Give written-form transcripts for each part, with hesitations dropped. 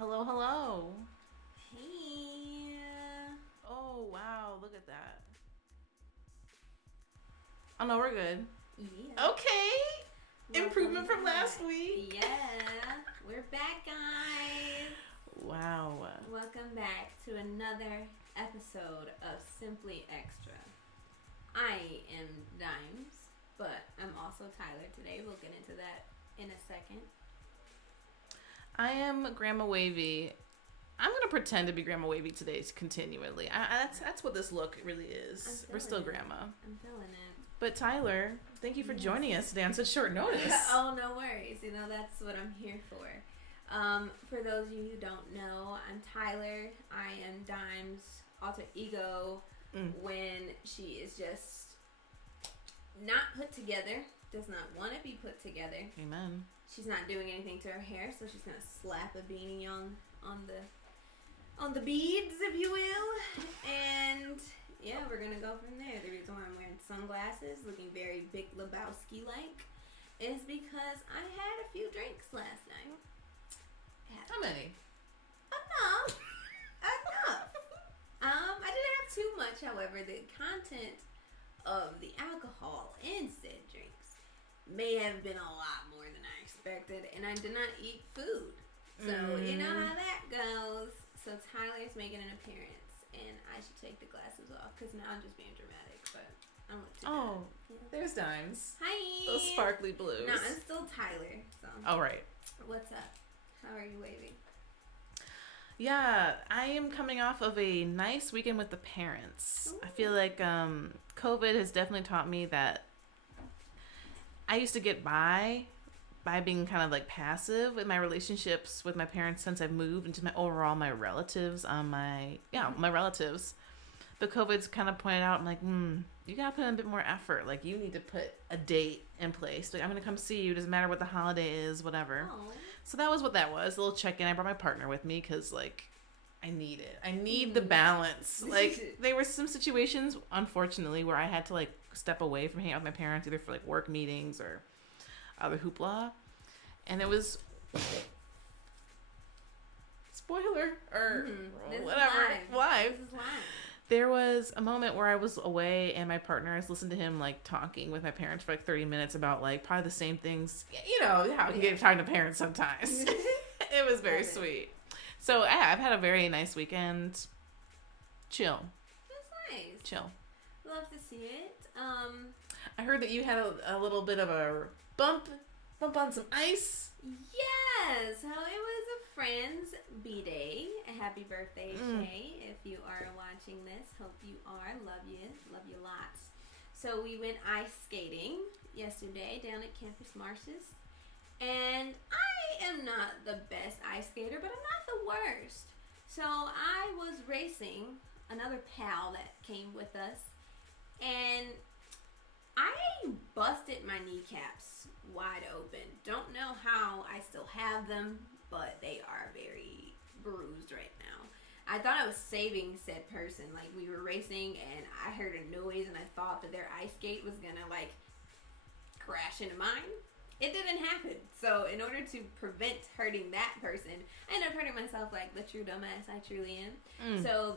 Hello, hello. Hey. Oh, wow, look at that. Oh, no, we're good. Yeah. Okay. Improvement from back. last week. Yeah. We're back, guys. Wow. Welcome back to another episode of Simply Extra. I am Dimes, but I'm also Tyler today. We'll get into that in a second. I am Grandma Wavy. I'm gonna pretend to be Grandma Wavy today continually. That's what this look really is. We're still Grandma. I'm feeling it. But Tyler, thank you for joining us today on such short notice. Oh, no worries. You know, that's what I'm here for. For those of you who don't know, I'm Tyler. I am Dimes' alter ego when she is just not put together, does not want to be put together. Amen. She's not doing anything to her hair, so she's gonna slap a beanie on the beads, if you will, and yeah, we're gonna go from there. The reason why I'm wearing sunglasses, looking very Big Lebowski like, is because I had a few drinks last night. How many? Enough. I didn't have too much, however. The content of the alcohol in said drinks may have been a lot more than I expected, and I did not eat food. So, you know how that goes. So, Tyler's making an appearance, and I should take the glasses off, because now I'm just being dramatic, but I'm not too bad. There's Dimes. Hi! Those sparkly blues. No, I'm still Tyler, so. Oh, right. What's up? How are you, Wavy? Yeah, I am coming off of a nice weekend with the parents. Ooh. I feel like COVID has definitely taught me that I used to get by being kind of like passive in my relationships with my parents since I've moved into my relatives my relatives. But COVID's kind of pointed out, I'm like, you gotta put in a bit more effort. Like, you need to put a date in place. Like, I'm gonna come see you. Doesn't matter what the holiday is, whatever. Aww. So that was what that was. A little check-in. I brought my partner with me because, like, I need it. I need the balance. Like, there were some situations, unfortunately, where I had to, like, step away from hanging out with my parents, either for, like, work meetings or other hoopla. And it was... Spoiler. Or whatever. Live. This is live. There was a moment where I was away and my partner, I listened to him like talking with my parents for like 30 minutes about like probably the same things. You know how you can get talking to parents sometimes. It was very sweet. So I've had a very nice weekend. Chill. That's nice. Chill. Love to see it. I heard that you had a little bit of a bump on some ice. Yes. So it was a friend's B-day. A happy birthday, Shay. If you are watching this, hope you are. Love you lots. So we went ice skating yesterday down at Campus Marcis. And I am not the best ice skater, but I'm not the worst. So I was racing another pal that came with us, and I busted my kneecaps wide open. Don't know how I still have them, but they are very bruised right now. I thought I was saving said person. Like, we were racing and I heard a noise and I thought that their ice skate was gonna like crash into mine. It didn't happen. So in order to prevent hurting that person, I ended up hurting myself like the true dumbass I truly am. So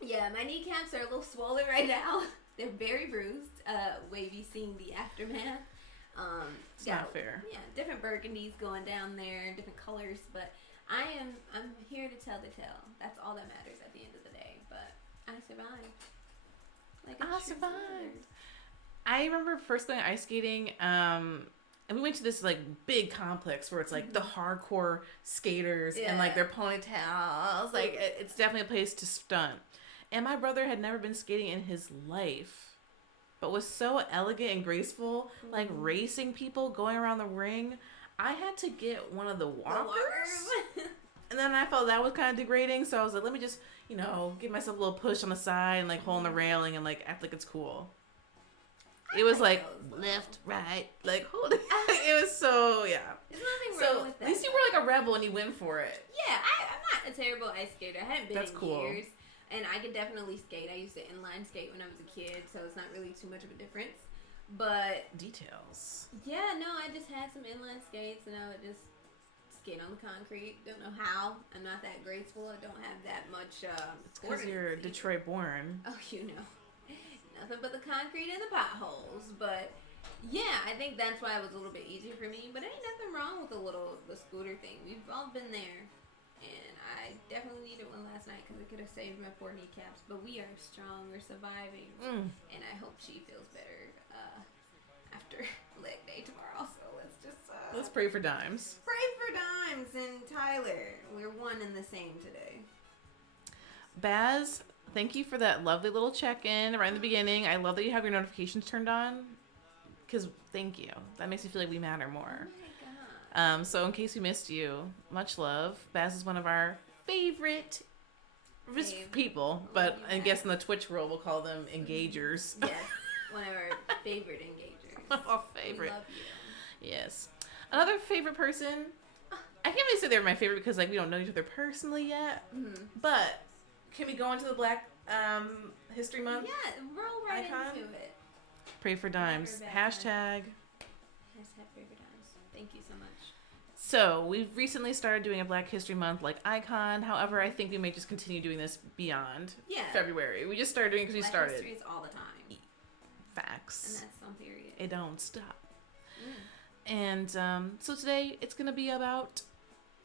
yeah, my kneecaps are a little swollen right now. They're very bruised. Wavy seeing the aftermath. It's not fair. Yeah, different burgundies going down there, different colors, but I'm here to tell the tale. That's all that matters at the end of the day. But I survived. Like I survived. I remember first going ice skating, and we went to this like big complex where it's like the hardcore skaters and like their ponytails. Like it's definitely a place to stunt. And my brother had never been skating in his life, but was so elegant and graceful, like racing people, going around the ring. I had to get one of the walkers. And then I felt that was kind of degrading, so I was like, let me just, give myself a little push on the side and like holding the railing and like act like it's cool. It was like left, right, like hold it. It was so, yeah. There's nothing wrong with that. At least you were like a rebel and you went for it. Yeah, I'm not a terrible ice skater. I haven't been in years. And I could definitely skate. I used to inline skate when I was a kid, so it's not really too much of a difference. But details. Yeah, no, I just had some inline skates and I would just skate on the concrete. Don't know how. I'm not that graceful. I don't have that much. Because you're Detroit born. Oh, nothing but the concrete and the potholes. But yeah, I think that's why it was a little bit easier for me. But ain't nothing wrong with the scooter thing. We've all been there. And I definitely needed one last night because it could have saved my poor kneecaps. But we are strong. We're surviving. And I hope she feels better after leg day tomorrow. So let's pray for Dimes. Pray for Dimes and Tyler. We're one and the same today. Baz, thank you for that lovely little check-in right in the beginning. I love that you have your notifications turned on. Because thank you. That makes me feel like we matter more. Oh my God. So in case we missed you, much love. Baz is one of our favorite people, but I guess in the Twitch world we'll call them engagers. Yes, one of our favorite engagers. Our favorite. We love you. Yes. Another favorite person. I can't really say they're my favorite because we don't know each other personally yet. Mm-hmm. But can we go into the Black History Month? Yeah, roll right icon? into it. Pray for Dimes. Hashtag pray for Dimes. Thank you so much. So we've recently started doing a Black History Month icon. However, I think we may just continue doing this beyond February. We just started doing it because we started. Black history is all the time. Facts. And that's some period. It don't stop. And so today it's going to be about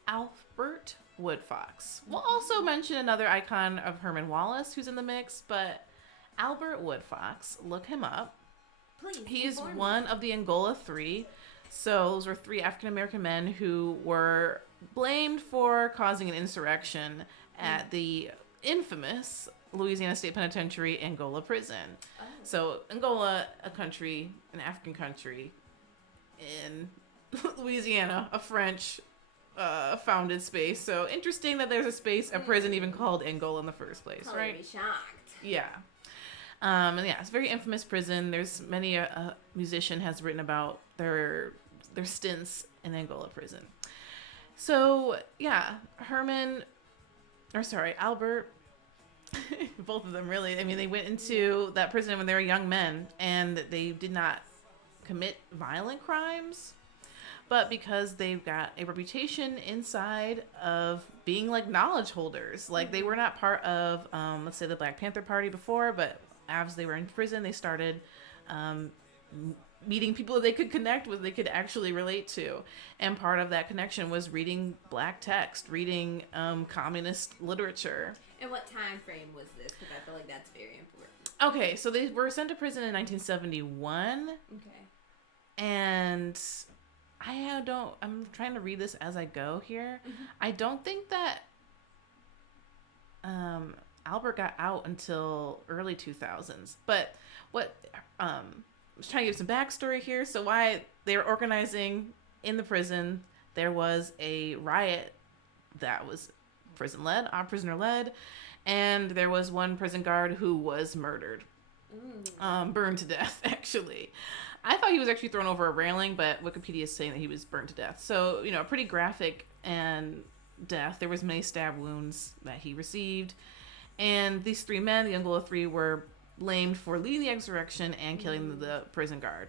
Albert Woodfox. We'll also mention another icon of Herman Wallace who's in the mix, but Albert Woodfox, look him up. Please. He is one of the Angola Three. So those were 3 African American men who were blamed for causing an insurrection at the infamous Louisiana State Penitentiary Angola prison. Oh. So Angola, an African country in Louisiana, a French founded space. So interesting that there's a prison even called Angola in the first place, right? Be shocked. Yeah. And yeah, it's a very infamous prison. There's many a musician has written about their stints in Angola prison. So yeah, Albert, both of them really. I mean, they went into that prison when they were young men, and they did not commit violent crimes, but because they've got a reputation inside of being like knowledge holders. Like they were not part of, let's say, the Black Panther Party before, but as they were in prison, they started meeting people that they could connect with, they could actually relate to. And part of that connection was reading Black text, reading communist literature. And what time frame was this? Because I feel like that's very important. Okay, so they were sent to prison in 1971. Okay. And I'm trying to read this as I go here. Mm-hmm. I don't think that Albert got out until early 2000s. But what I was trying to give some backstory here. So why they were organizing in the prison, there was a riot that was prisoner-led, and there was one prison guard who was murdered. Burned to death, actually. I thought he was actually thrown over a railing, but Wikipedia is saying that he was burned to death. So, a pretty graphic and death. There was many stab wounds that he received. And these 3 men, the Angola Three, were blamed for leading the insurrection and killing the prison guard.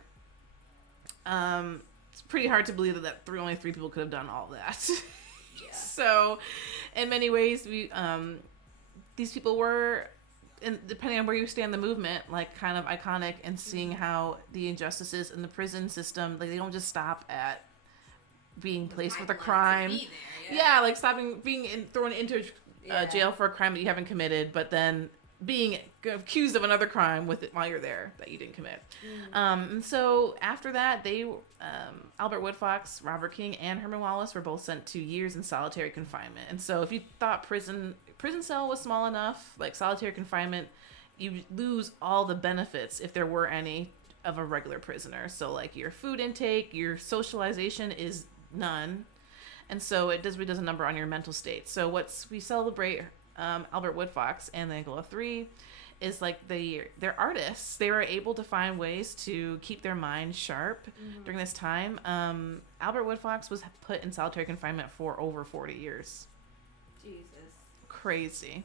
It's pretty hard to believe that only 3 people could have done all that. Yeah. So, in many ways, these people were, and depending on where you stand in the movement, like kind of iconic, and seeing how the injustices in the prison system, like they don't just stop at being placed with a crime. Like being thrown into jail for a crime that you haven't committed, but then being accused of another crime with it while you're there that you didn't commit. And so after that, Albert Woodfox, Robert King, and Herman Wallace were both sent to years in solitary confinement. And so if you thought prison cell was small enough, like solitary confinement, you lose all the benefits, if there were any, of a regular prisoner. So like your food intake, your socialization is none. And so it does a number on your mental state. So we celebrate Albert Woodfox and the Angola Three is like they're artists. They were able to find ways to keep their mind sharp during this time. Albert Woodfox was put in solitary confinement for over 40 years. Jesus. Crazy.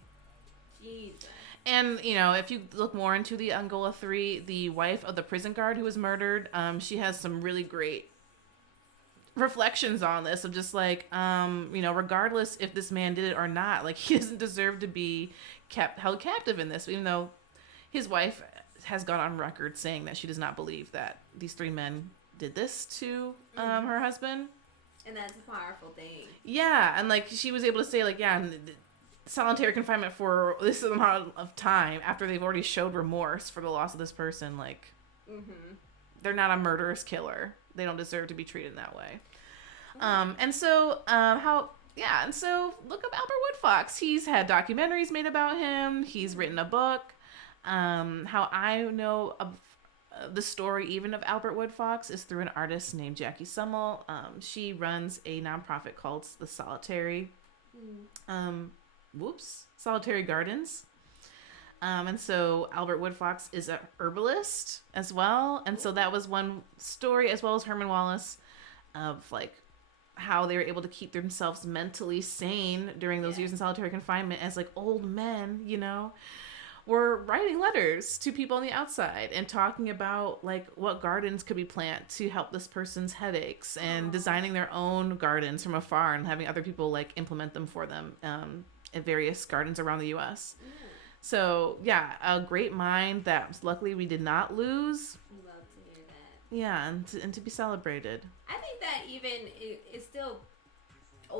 Jesus. And, if you look more into the Angola Three, the wife of the prison guard who was murdered, she has some really great reflections on this of just like, regardless if this man did it or not, like he doesn't deserve to be held captive in this, even though his wife has gone on record saying that she does not believe that these 3 men did this to her husband. And that's a powerful thing. Yeah, and like she was able to say like, solitary confinement for this amount of time after they've already showed remorse for the loss of this person, like they're not a murderous killer. They don't deserve to be treated that way. And so look up Albert Woodfox. He's had documentaries made about him. He's written a book. How I know of the story even of Albert Woodfox is through an artist named Jackie Summel. She runs a nonprofit called the Solitary Gardens. And so Albert Woodfox is a herbalist as well. And so that was one story, as well as Herman Wallace, of like how they were able to keep themselves mentally sane during those years in solitary confinement as like old men, were writing letters to people on the outside and talking about like what gardens could be planted to help this person's headaches, and designing their own gardens from afar and having other people like implement them for them in various gardens around the U.S. So a great mind that luckily we did not lose. We love to hear that. Yeah, and to be celebrated. I think that even it's still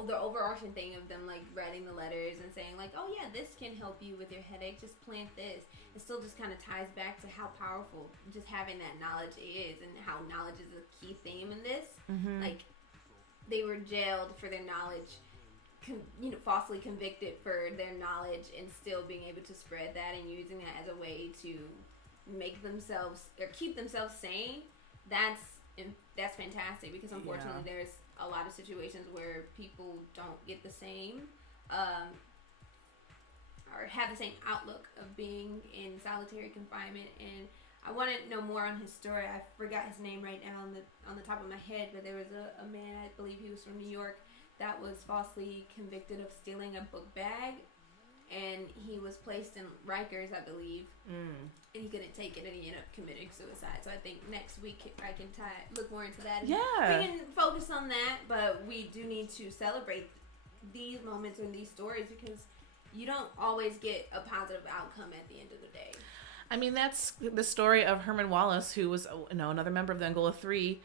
the overarching thing of them like writing the letters and saying like, oh yeah, this can help you with your headache, just plant this. It still just kind of ties back to how powerful just having that knowledge is, and how knowledge is a key theme in this. Like they were jailed for their knowledge, falsely convicted for their knowledge, and still being able to spread that and using that as a way to make themselves or keep themselves sane. That's fantastic, because unfortunately there's a lot of situations where people don't get the same or have the same outlook of being in solitary confinement. And I want to know more on his story. I forgot his name right now on the top of my head, but there was a man, I believe he was from New York, that was falsely convicted of stealing a book bag, and he was placed in Rikers, I believe, and he couldn't take it, and he ended up committing suicide. So I think next week I can look more into that. We can focus on that, but we do need to celebrate these moments and these stories, because you don't always get a positive outcome at the end of the day. I mean, that's the story of Herman Wallace, who was another member of the Angola 3,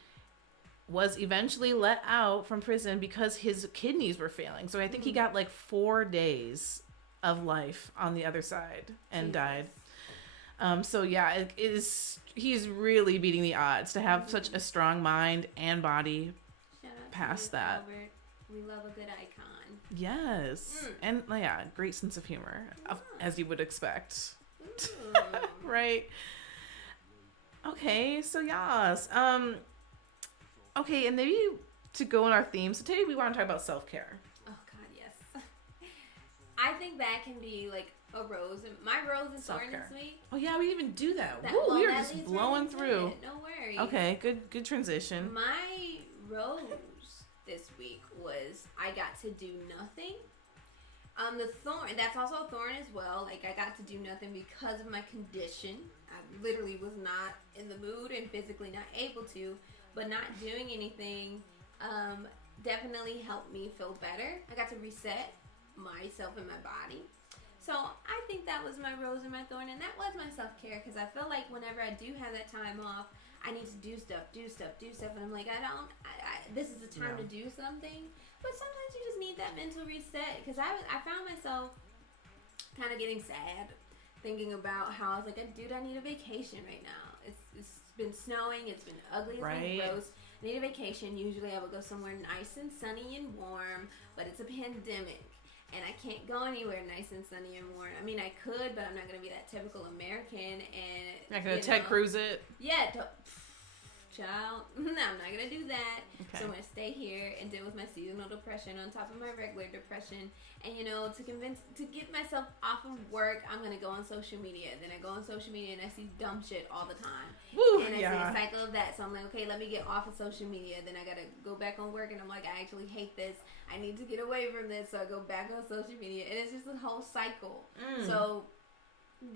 was eventually let out from prison because his kidneys were failing. So I think he got like 4 days of life on the other side and died. He's really beating the odds to have such a strong mind and body past that. Albert. We love a good icon. Yes. And great sense of humor, as you would expect. Right. Okay, so okay, and maybe to go in our theme, so today we want to talk about self-care. Oh God, yes. I think that can be like a rose. My rose is thorn this week. Oh yeah, we didn't even do that. We are just blowing through. No worries. Okay, good transition. My rose this week was I got to do nothing. The thorn, that's also a thorn as well. Like, I got to do nothing because of my condition. I literally was not in the mood and physically not able to. But not doing anything definitely helped me feel better. I got to reset myself and my body. So I think that was my rose and my thorn, and that was my self-care, because I feel like whenever I do have that time off, I need to do stuff, and I'm like, this is the time to do something. But sometimes you just need that mental reset, because I found myself kind of getting sad, thinking about how I was like, dude, I need a vacation right now. It's been snowing, it's been ugly, it's been gross. I need a vacation. Usually I would go somewhere nice and sunny and warm, but it's a pandemic, and I can't go anywhere nice and sunny and warm. I mean, I could, but I'm not going to be that typical American, and not going to Ted Cruz it? Yeah, child, no, I'm not going to do that. Okay. So I'm going to stay here and deal with my seasonal depression on top of my regular depression. And, to get myself off of work, I'm going to go on social media. Then I go on social media and I see dumb shit all the time. Woo, and I see a cycle of that. So I'm like, okay, let me get off of social media. Then I got to go back on work, and I'm like, I actually hate this. I need to get away from this. So I go back on social media. And it's just a whole cycle. So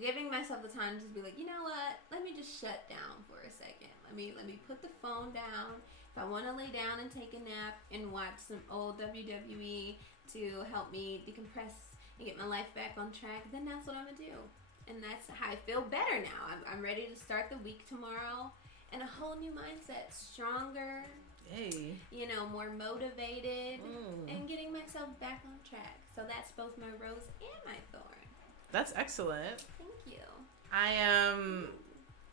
giving myself the time to just be like, you know what? Let me just shut down for a second. Let me put the phone down if I want to lay down and take a nap and watch some old WWE to help me decompress and get my life back on track, then that's what I'm going to do. And that's how I feel better now. I'm ready to start the week tomorrow in a whole new mindset. Stronger. Hey. You know, more motivated. And getting myself back on track. So that's both my rose and my thorn. That's excellent. Thank you.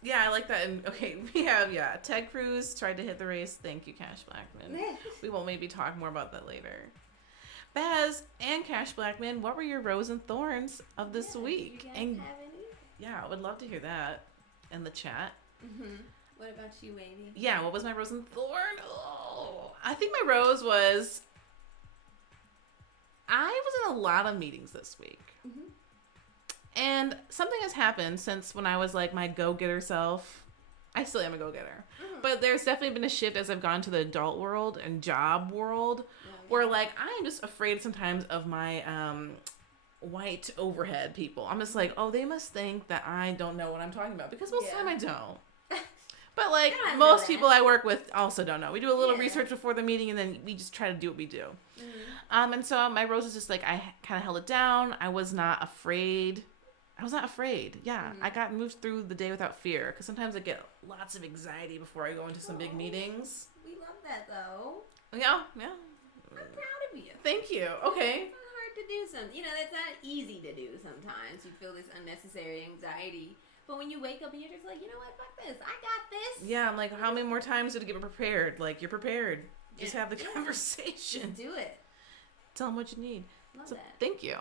Yeah, I like that. And okay, we have, Ted Cruz tried to hit the race. Thank you, Cash Blackman. We will maybe talk more about that later. Baz and Cash Blackman, what were your rose and thorns of this week? You guys and have any? yeah, I would love to hear that in the chat. What about you, Wavy? Yeah, what was my rose and thorn? Oh, I think my rose was I was in a lot of meetings this week. And something has happened since when I was like my go-getter self. I still am a go-getter. But there's definitely been a shift as I've gone to the adult world and job world where like I'm just afraid sometimes of my white overhead people. I'm just like, oh, they must think that I don't know what I'm talking about because most of the time I don't. But like most people I work with also don't know. We do a little research before the meeting and then we just try to do what we do. And so my rose is just like I kind of held it down. I was not afraid. Yeah, I got moved through the day without fear because sometimes I get lots of anxiety before I go into some big meetings. We love that though. Yeah. I'm proud of you. Thank you. Okay. It's not hard to do something. You know, it's not easy to do sometimes. You feel this unnecessary anxiety. But when you wake up and you're just like, you know what, fuck this. I got this. Yeah, I'm like, how many more times did I get prepared? Like, you're prepared. Just have the conversation. Just do it. Tell them what you need. Love that. Thank you.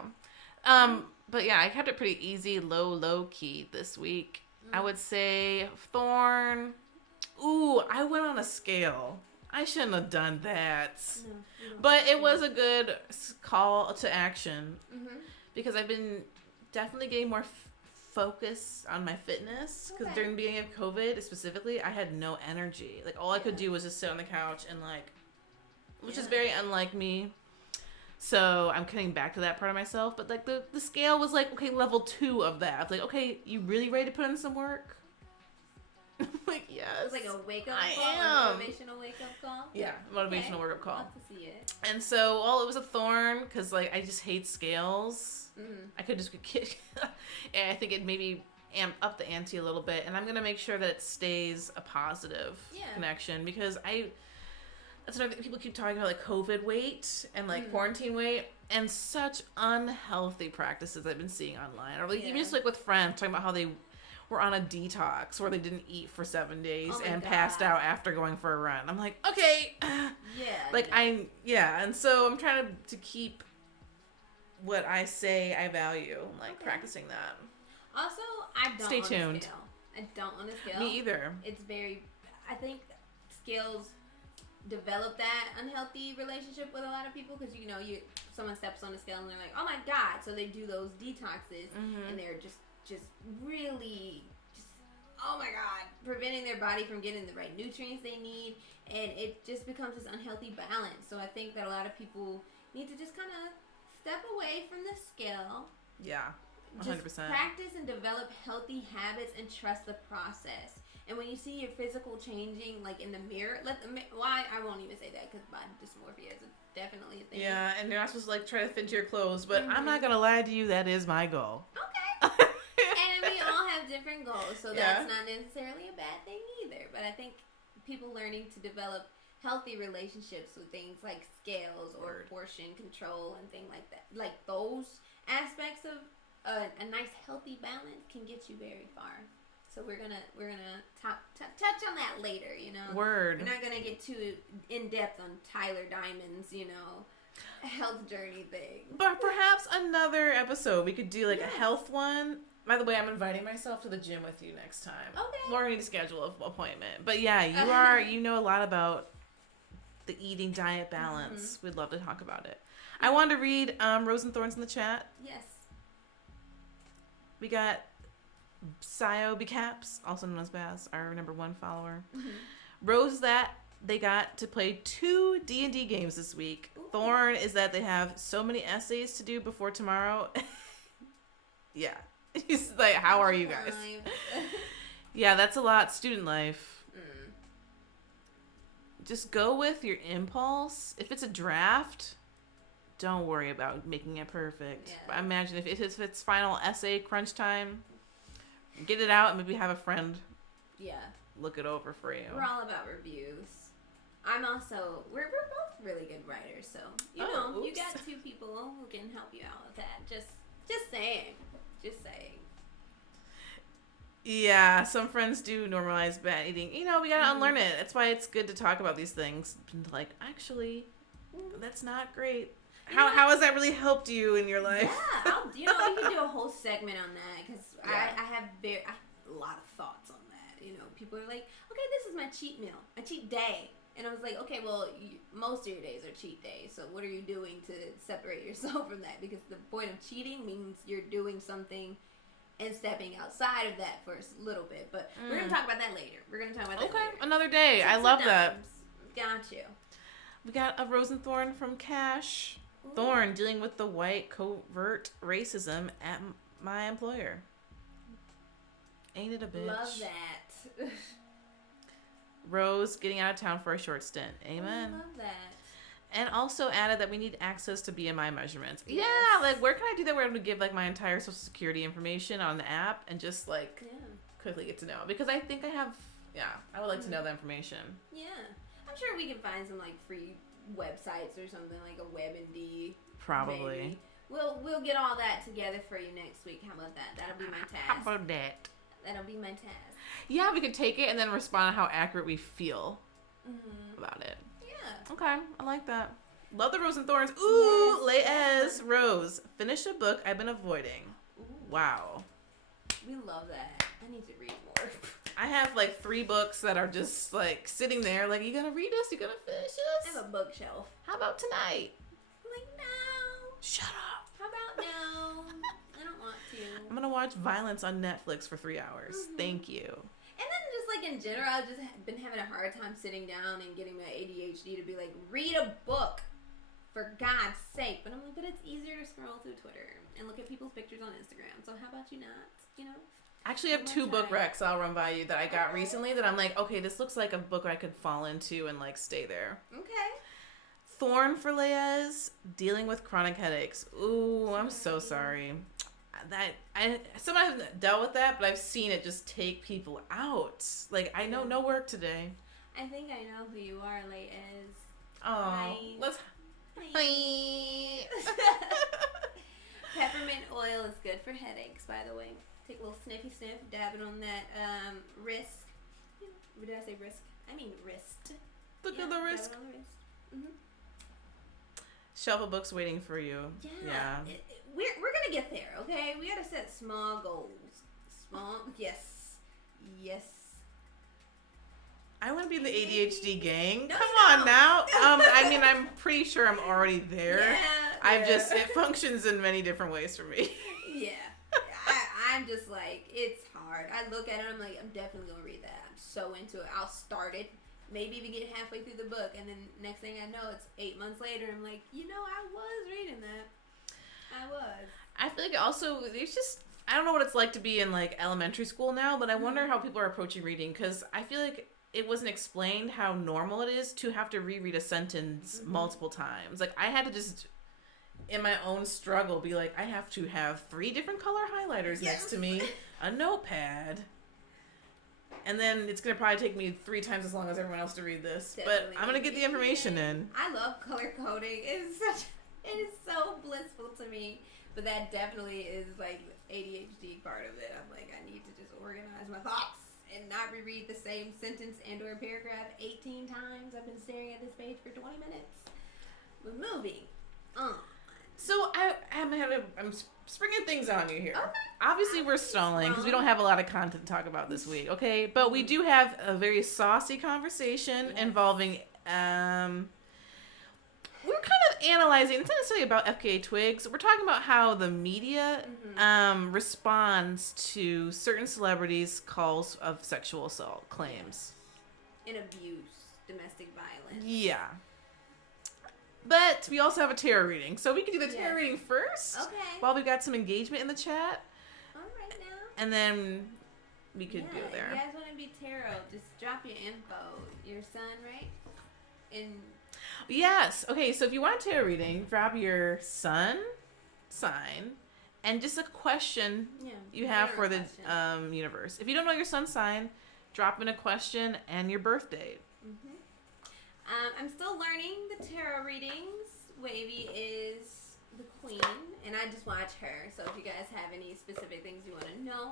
But yeah, I kept it pretty easy, low key this week. I would say thorn. Ooh, I went on a scale. I shouldn't have done that. No, but it was a good call to action because I've been definitely getting more focused on my fitness because during the beginning of COVID specifically, I had no energy. Like all I could do was just sit on the couch and like, which is very unlike me. So I'm cutting back to that part of myself. But like the scale was like, okay, level 2 of that. I was like, okay, you really ready to put in some work? Like, yes. It was like a wake-up call? I am. A motivational wake-up call? Yeah, motivational wake-up call. Love to see it. And so, it was a thorn because, like, I just hate scales. I could just get... and I think it maybe amp up the ante a little bit. And I'm going to make sure that it stays a positive connection because that's another thing. People keep talking about, like, COVID weight and, like, quarantine weight. And such unhealthy practices I've been seeing online. Or, like, even just, like, with friends talking about how they were on a detox where they didn't eat for 7 days and passed out after going for a run. I'm like, okay. And so I'm trying to keep what I say I value, like practicing that. Also, I don't Stay tuned. Scale. I don't want to scale. Me either. It's I think scales develop that unhealthy relationship with a lot of people because, you know, someone steps on the scale and they're like, oh my God. So they do those detoxes and they're just really, oh my God, preventing their body from getting the right nutrients they need, and it just becomes this unhealthy balance. So I think that a lot of people need to just kind of step away from the scale. Yeah, 100%. Just practice and develop healthy habits and trust the process. And when you see your physical changing, like in the mirror, I won't even say that because body dysmorphia is definitely a thing. Yeah, and you're not supposed to like try to fit into your clothes, but I'm not gonna lie to you, that is my goal. Okay. And we all have different goals, so that's not necessarily a bad thing either. But I think people learning to develop healthy relationships with things like scales or portion control and things like that, like those aspects of a nice healthy balance can get you very far. So we're gonna touch on that later, you know. We're not gonna get too in depth on Tyler Diamond's, you know, health journey thing. But perhaps another episode we could do like a health one. By the way, I'm inviting myself to the gym with you next time. Okay. We're going to schedule an appointment. But yeah, you know a lot about the eating diet balance. We'd love to talk about it. I wanted to read Rose and Thorns in the chat. Yes. We got Sio Becaps, also known as Baz, our number 1 follower. Rose that they got to play 2 D&D games this week. Ooh. Thorn is that they have so many essays to do before tomorrow. Yeah. He's like, how are you guys? Yeah, that's a lot. Student life. just go with your impulse. If it's a draft, don't worry about making it perfect. Yeah. I imagine if it's final essay crunch time, get it out and maybe have a friend look it over for you. We're all about reviews. We're both really good writers, so you got two people who can help you out with that. Just saying. Yeah, some friends do normalize bad eating. We gotta unlearn it. That's why it's good to talk about these things. Like, actually, that's not great. How has that really helped you in your life? Yeah, we can do a whole segment on that because I have a lot of thoughts on that. People are like, okay, this is my cheat meal, my cheat day. And I was like, okay, well, most of your days are cheat days. So what are you doing to separate yourself from that? Because the point of cheating means you're doing something and stepping outside of that for a little bit. But we're going to talk about that later. Okay, another day. I love that. Got you. We got a rose and thorn from Cash. Ooh. Thorn, dealing with the white covert racism at my employer. Ain't it a bitch? Love that. Rose, getting out of town for a short stint. Amen. I love that. And also added that we need access to BMI measurements. Yes. Yeah, like where can I do that where I'm going to give like my entire social security information on the app and just like quickly get to know? Because I think I would like to know the information. Yeah. I'm sure we can find some like free websites or something like a WebMD. Probably. Maybe. We'll get all that together for you next week. How about that? That'll be my task. How about that? That'll be my task. Yeah, we could take it and then respond on how accurate we feel about it. Yeah. Okay, I like that. Love the Rose and Thorns. Ooh, yes. Rose. Finish a book I've been avoiding. Ooh. Wow. We love that. I need to read more. I have like 3 books that are just like sitting there like, you gonna read this? You gonna finish this? I have a bookshelf. How about tonight? I'm like, no. Shut up. How about no? I don't want to. I'm gonna watch Violence on Netflix for 3 hours. Thank you. And then just like in general, I've just been having a hard time sitting down and getting my ADHD to be like, read a book, for God's sake. But I'm like, but it's easier to scroll through Twitter and look at people's pictures on Instagram. So how about you not? Actually, I have 2 book recs I'll run by you that I got recently that I'm like, okay, this looks like a book I could fall into and like stay there. Okay. Thorn for Leaz, dealing with chronic headaches. Ooh, I'm so sorry. Someone hasn't dealt with that, but I've seen it just take people out. Like, I know no work today. I think I know who you are, Leaz. Oh, let's. Hi. Peppermint oil is good for headaches, by the way. Take a little sniffy sniff, dab it on that wrist. Did I say wrist? I mean wrist. Look at the wrist. Dab it on the wrist. Shelf of books waiting for you. Yeah. We're gonna get there, okay? We gotta set small goals. Yes. I want to be in the ADHD gang. Come on now. I mean, I'm pretty sure I'm already there. It functions in many different ways for me. Yeah. I'm just like, it's hard. I look at it, I'm like, I'm definitely gonna read that. I'm so into it. I'll start it. Maybe even get halfway through the book, and then next thing I know, it's 8 months later. I'm like, I was reading that. I was. I feel like also, I don't know what it's like to be in like elementary school now, but I wonder how people are approaching reading, because I feel like it wasn't explained how normal it is to have to reread a sentence multiple times. Like, I had to just, in my own struggle, be like, I have to have 3 different color highlighters next to me, a notepad. And then it's going to probably take me 3 times as long as everyone else to read this. But I'm going to get the information in. I love color coding. It is so blissful to me. But that definitely is like ADHD part of it. I'm like, I need to just organize my thoughts and not reread the same sentence and or paragraph 18 times. I've been staring at this page for 20 minutes. But moving on. So I'm springing things on you here. Okay. Obviously, we're stalling because we don't have a lot of content to talk about this week, okay? But we do have a very saucy conversation involving, we're kind of analyzing, it's not necessarily about FKA Twigs. We're talking about how the media responds to certain celebrities' calls of sexual assault claims. And abuse, domestic violence. Yeah. But we also have a tarot reading. So we can do the tarot reading first. Okay. While we've got some engagement in the chat. All right now. And then we could go there. If you guys want to be tarot, just drop your info. Your son, right? Yes. Okay, so if you want a tarot reading, grab your sun sign and just a question you have for the universe. If you don't know your sun sign, drop in a question and your birth date. Mm-hmm. I'm still learning the tarot readings. Wavy is the queen, and I just watch her. So if you guys have any specific things you want to know,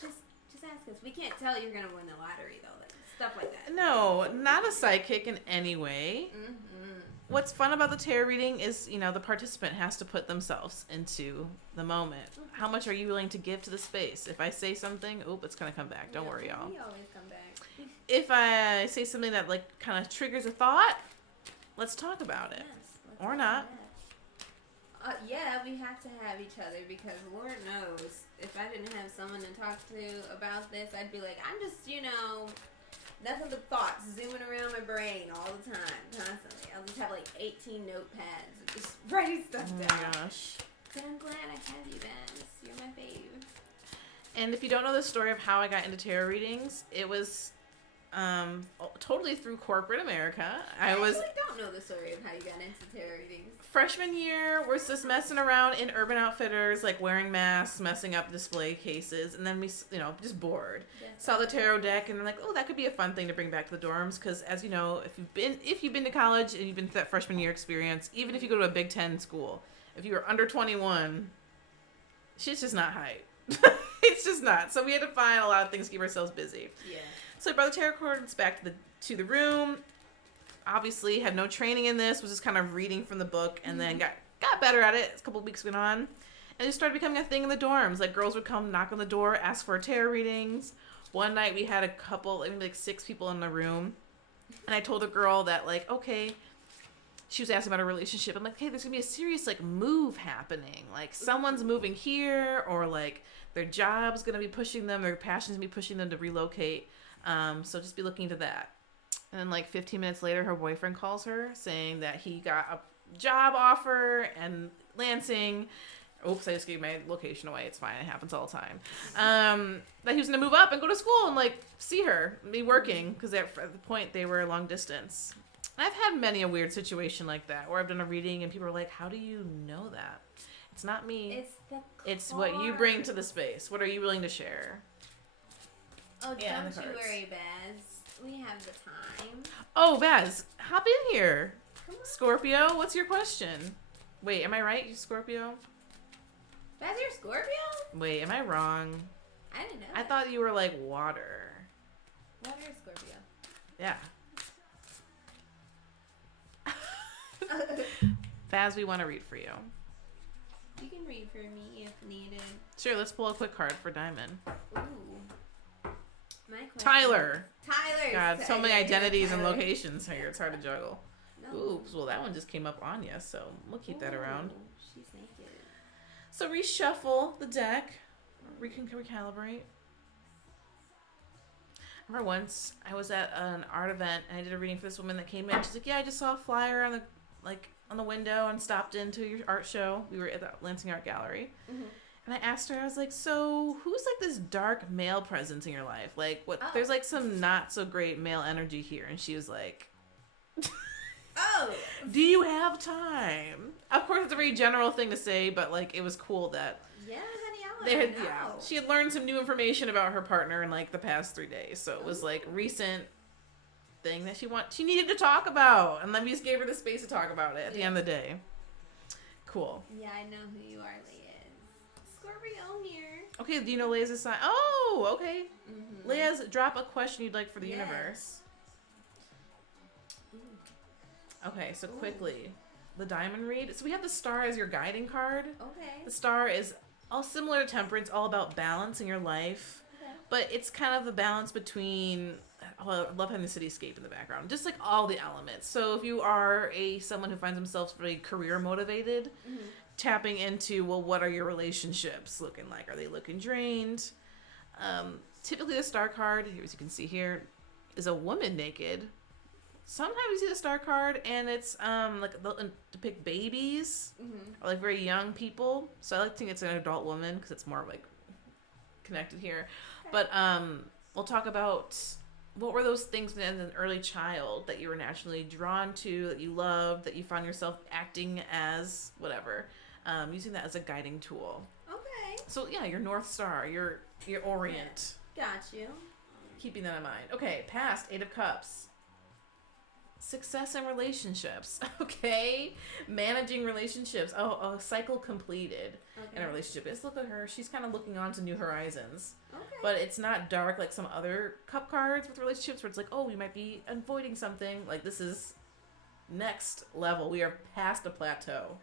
just ask us. We can't tell you're going to win the lottery, though. Stuff like that. No, not a psychic in any way. Mm-hmm. What's fun about the tarot reading is, the participant has to put themselves into the moment. Mm-hmm. How much are you willing to give to the space? If I say something, it's going to come back. Don't worry, y'all. We always come back. If I say something that, kind of triggers a thought, let's talk about it. Yes, or not. Yeah, we have to have each other because Lord knows if I didn't have someone to talk to about this, I'd be like, I'm just, nothing but thoughts zooming around my brain all the time, constantly. I'll just have 18 notepads and just writing stuff down. Oh my gosh. But I'm glad I have you, Ben. You're my fave. And if you don't know the story of how I got into tarot readings, it was totally through corporate America. I actually don't know the story of how you got into tarot readings. Freshman year, we're just messing around in Urban Outfitters, wearing masks, messing up display cases, and then we, just bored. Yes, saw the tarot deck, and I'm like, that could be a fun thing to bring back to the dorms, because as you know, if you've been to college and you've been to that freshman year experience, even if you go to a Big Ten school, if you are under 21, shit's just not hype. It's just not. So we had to find a lot of things to keep ourselves busy. Yeah. So I brought the tarot cards back to the room. Obviously, had no training in this. Was just kind of reading from the book, and then got better at it as a couple of weeks went on, and it started becoming a thing in the dorms. Girls would come knock on the door, ask for tarot readings. One night we had a couple, maybe 6 people in the room, and I told a girl that okay. She was asking about a relationship. I'm like, hey, there's gonna be a serious move happening. Someone's moving here, or their job's gonna be pushing them, their passion's gonna be pushing them to relocate. So just be looking into that. And then 15 minutes later, her boyfriend calls her saying that he got a job offer in Lansing. Oops, I just gave my location away. It's fine. It happens all the time. That he was going to move up and go to school and see her, be working. Because at the point they were long distance. And I've had many a weird situation like that where I've done a reading and people are like, how do you know that? It's not me. It's what you bring to the space. What are you willing to share? Oh, don't you worry, Baz. We have the time. Oh, Baz, hop in here. Scorpio, what's your question? Wait, am I right? You Scorpio? Baz, you're Scorpio? Wait, am I wrong? I didn't know. I thought you were water. Water is Scorpio. Yeah. Baz, we want to read for you. You can read for me if needed. Sure, let's pull a quick card for Diamond. Ooh. Tyler. God, so many identities and locations here. It's hard to juggle. No. Oops. Well, that one just came up on you, so we'll keep that around. She's naked. So reshuffle the deck. Recalibrate. I remember once I was at an art event and I did a reading for this woman that came in. She's like, "Yeah, I just saw a flyer on the window and stopped into your art show. We were at the Lansing Art Gallery." Mm-hmm. And I asked her, I was like, so who's this dark male presence in your life? What? Oh. There's some not so great male energy here. And she was like, oh, do you have time? Of course, it's a very general thing to say, but it was cool that honey, she had learned some new information about her partner in the past 3 days. So it was recent thing that she needed to talk about, and then we just gave her the space to talk about it at the end of the day. Cool. Yeah, I know who you are, Leah. Scorpio here. Okay, do you know Leia's sign? Oh, okay. Mm-hmm. Leia's, drop a question you'd like for the universe. Ooh. Okay, so quickly, the diamond read. So we have the star as your guiding card. Okay. The star is all similar to temperance, all about balance in your life. Okay. But it's kind of the balance between, I love having the cityscape in the background, just all the elements. So if you are someone who finds themselves really career motivated, mm-hmm. tapping into, what are your relationships looking like? Are they looking drained? Typically the star card, as you can see here, is a woman naked. Sometimes you see the star card and it's they'll depict babies, mm-hmm. or very young people. So I like to think it's an adult woman because it's more connected here. Okay. But we'll talk about what were those things as an early child that you were naturally drawn to, that you loved, that you found yourself acting as, whatever, using that as a guiding tool. Okay. So yeah, your North Star, your Orient. Yeah. Got you. Keeping that in mind. Okay, past, 8 of Cups. Success in relationships. Okay. Managing relationships. Oh, a cycle completed in a relationship. Just look at her. She's kind of looking on to new horizons. Okay. But it's not dark like some other cup cards with relationships where it's like, oh, we might be avoiding something. Like, this is next level. We are past a plateau.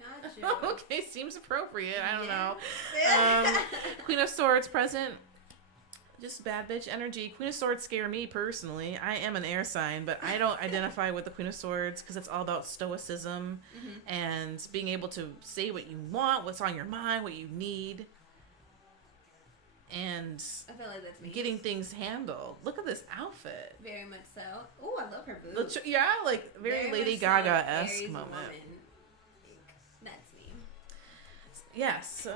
Gotcha. Okay, seems appropriate. I don't know. Queen of Swords present. Just bad bitch energy. Queen of Swords scare me personally. I am an air sign, but I don't identify with the Queen of Swords because it's all about stoicism and being able to say what you want, what's on your mind, what you need, and I feel like that's me. getting things handled. Look at this outfit. Very much so. Oh, I love her boobs. Yeah, like very Lady Gaga-esque moment. Woman. That's me. Yes.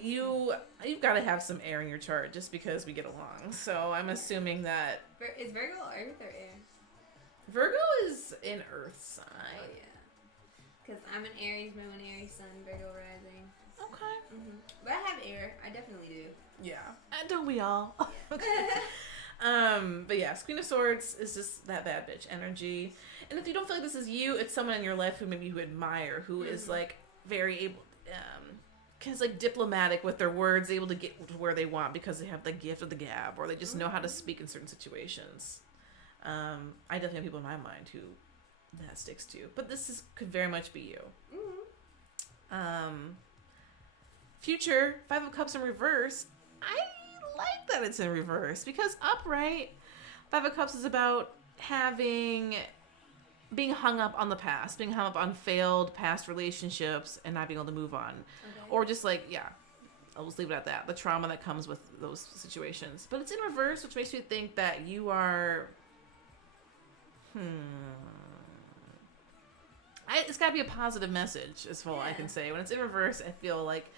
You've got to have some air in your chart just because we get along. So I'm assuming that Is Virgo Earth or air? Virgo is an Earth sign. Oh yeah, because I'm an Aries moon, Aries sun, Virgo rising. Okay. But I have air. I definitely do. Yeah. And don't we all? Yeah. But yes, Queen of Swords is just that bad bitch energy. And if you don't feel like this is you, it's someone in your life who maybe you admire, who is like very able, is like diplomatic with their words, able to get to where they want because they have the gift of the gab, or they just know how to speak in certain situations. I definitely have people in my mind who that sticks to, but this could very much be you. Future, 5 of Cups in reverse. I like that it's in reverse because upright, 5 of Cups is about being hung up on the past, being hung up on failed past relationships and not being able to move on. Or just like, yeah, I'll just leave it at that. The trauma that comes with those situations. But it's in reverse, which makes me think that you are, it's got to be a positive message, is all I can say. When it's in reverse, I feel like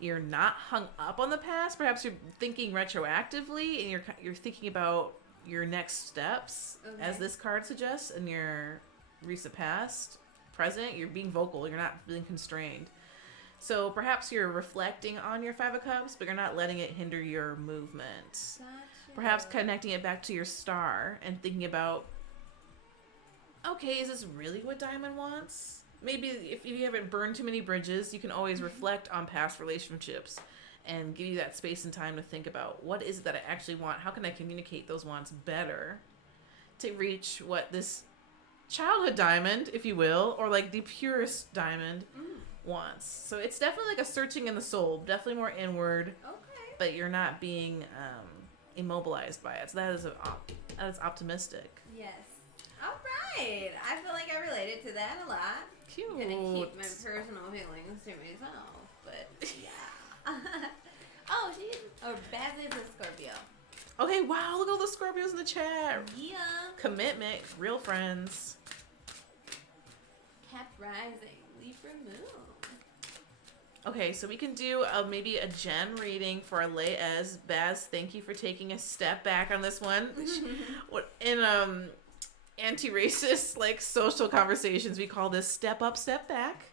you're not hung up on the past. Perhaps you're thinking retroactively and you're thinking about your next steps, as this card suggests, in your recent past, present. You're being vocal. You're not feeling constrained. So perhaps you're reflecting on your 5 of Cups, but you're not letting it hinder your movement. Gotcha. Perhaps connecting it back to your star and thinking about, okay, is this really what Diamond wants? Maybe if you haven't burned too many bridges, you can always reflect on past relationships and give you that space and time to think about, what is it that I actually want? How can I communicate those wants better to reach what this childhood diamond, if you will, or like the purest diamond wants? So it's definitely like a searching in the soul, definitely more inward, but you're not being immobilized by it. So that is optimistic. Yes. All right. I feel like I related to that a lot. Cute. I'm gonna keep my personal feelings to myself, but yeah. Baz is a Scorpio. Okay, wow, look at all the Scorpios in the chat. Yeah. Commitment, real friends. Cap rising, Libra moon. Okay, so we can do maybe a Jen reading for our Le'ez. Baz, thank you for taking a step back on this one. In anti-racist, like, social conversations, we call this step up, step back.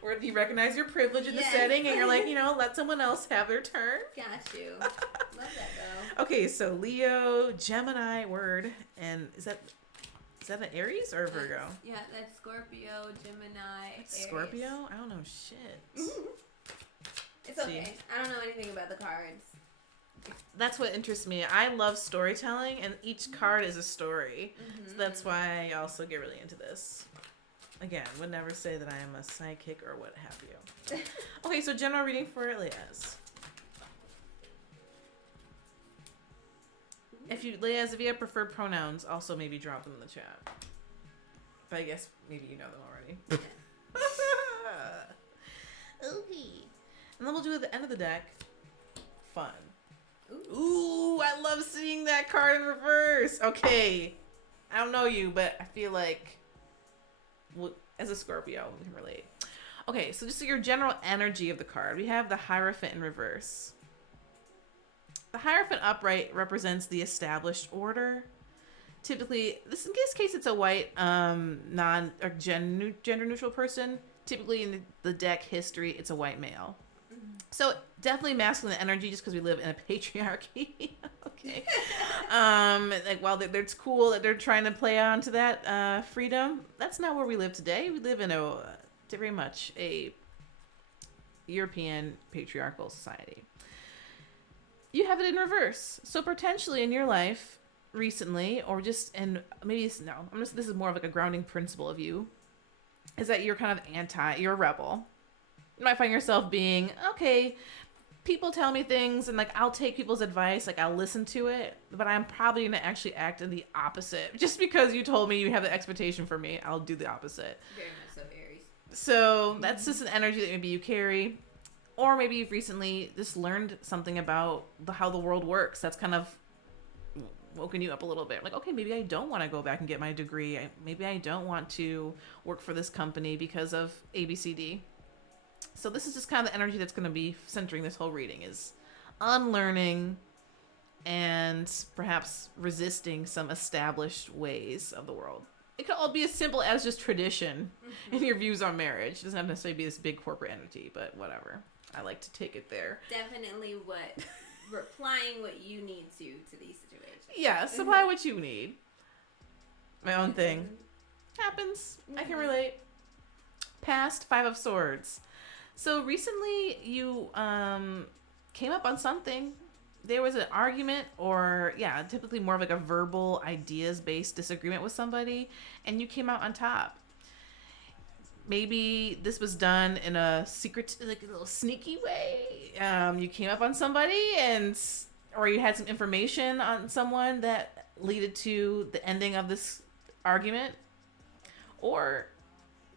Where you recognize your privilege in the setting and you're like, let someone else have their turn. Got you. Love that though. Okay, so Leo, Gemini word, and is that an Aries or a Virgo? Yeah, that's Scorpio, Gemini, Aries. Scorpio? I don't know shit. It's okay. I don't know anything about the cards. That's what interests me. I love storytelling, and each card is a story. So that's why I also get really into this. Again, would never say that I am a sidekick or what have you. Okay, so general reading for Le'ez. If you have preferred pronouns, also maybe drop them in the chat. But I guess maybe you know them already. Okay. And then we'll do at the end of the deck, fun. Ooh, I love seeing that card in reverse. Okay. I don't know you, but I feel like as a Scorpio, we can relate. Okay, so just your general energy of the card. We have the Hierophant in reverse. The Hierophant upright represents the established order. Typically, in this case, it's a white, non or gender neutral person. Typically, in the deck history, it's a white male. Mm-hmm. So definitely masculine energy, just because we live in a patriarchy. Okay. Like while it's cool that they're trying to play on to that freedom, that's not where we live today. We live in very much a European patriarchal society. You have it in reverse. So potentially in your life recently, or just, and maybe this is more of like a grounding principle of you, is that you're kind of you're a rebel. You might find yourself being, okay, people tell me things and like I'll take people's advice, like I'll listen to it, but I'm probably going to actually act in the opposite. Just because you told me you have the expectation for me, I'll do the opposite. Very much so, Aries. So that's just an energy that maybe you carry. Or maybe you've recently just learned something about how the world works. That's kind of woken you up a little bit. Like, okay, maybe I don't want to go back and get my degree. Maybe I don't want to work for this company because of ABCD. So this is just kind of the energy that's going to be centering this whole reading, is unlearning and perhaps resisting some established ways of the world. It could all be as simple as just tradition in your views on marriage. It doesn't have to necessarily be this big corporate entity, but whatever. I like to take it there. Definitely applying what you need to these situations. Yeah, supply what you need. My own thing. Happens. I can relate. Past 5 of Swords. So recently you came up on something. There was an argument or, typically more of like a verbal ideas-based disagreement with somebody, and you came out on top. Maybe this was done in a secret, like a little sneaky way. You came up on somebody or you had some information on someone that led to the ending of this argument. Or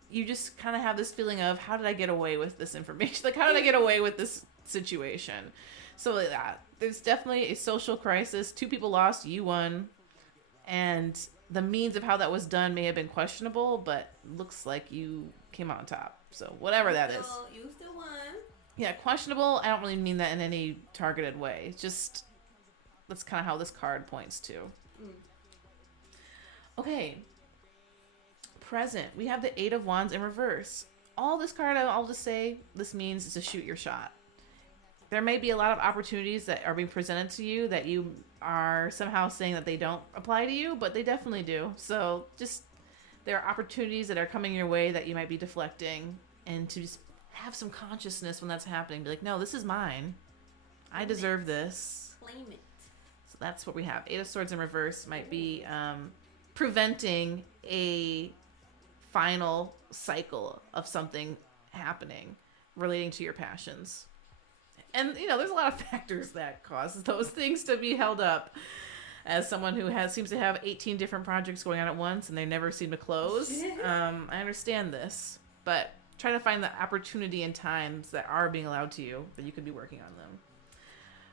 you just kind of have this feeling of, how did I get away with this information? Like, how did I get away with this situation? So like that. There's definitely a social crisis. 2 people lost, you won. And the means of how that was done may have been questionable, but looks like you came out on top. So whatever that is. You still won. Yeah, questionable. I don't really mean that in any targeted way. It's just, that's kind of how this card points to. Okay. Present. We have the 8 of Wands in reverse. All this card, I'll just say, this means is to shoot your shot. There may be a lot of opportunities that are being presented to you that you are somehow saying that they don't apply to you, but they definitely do. So just, there are opportunities that are coming your way that you might be deflecting, and to just have some consciousness when that's happening. Be like, no, this is mine. I deserve this. Claim it. So that's what we have. 8 of Swords in reverse might be preventing a final cycle of something happening relating to your passions. And, there's a lot of factors that cause those things to be held up. As someone who seems to have 18 different projects going on at once and they never seem to close, I understand this. But try to find the opportunity and times that are being allowed to you that you could be working on them.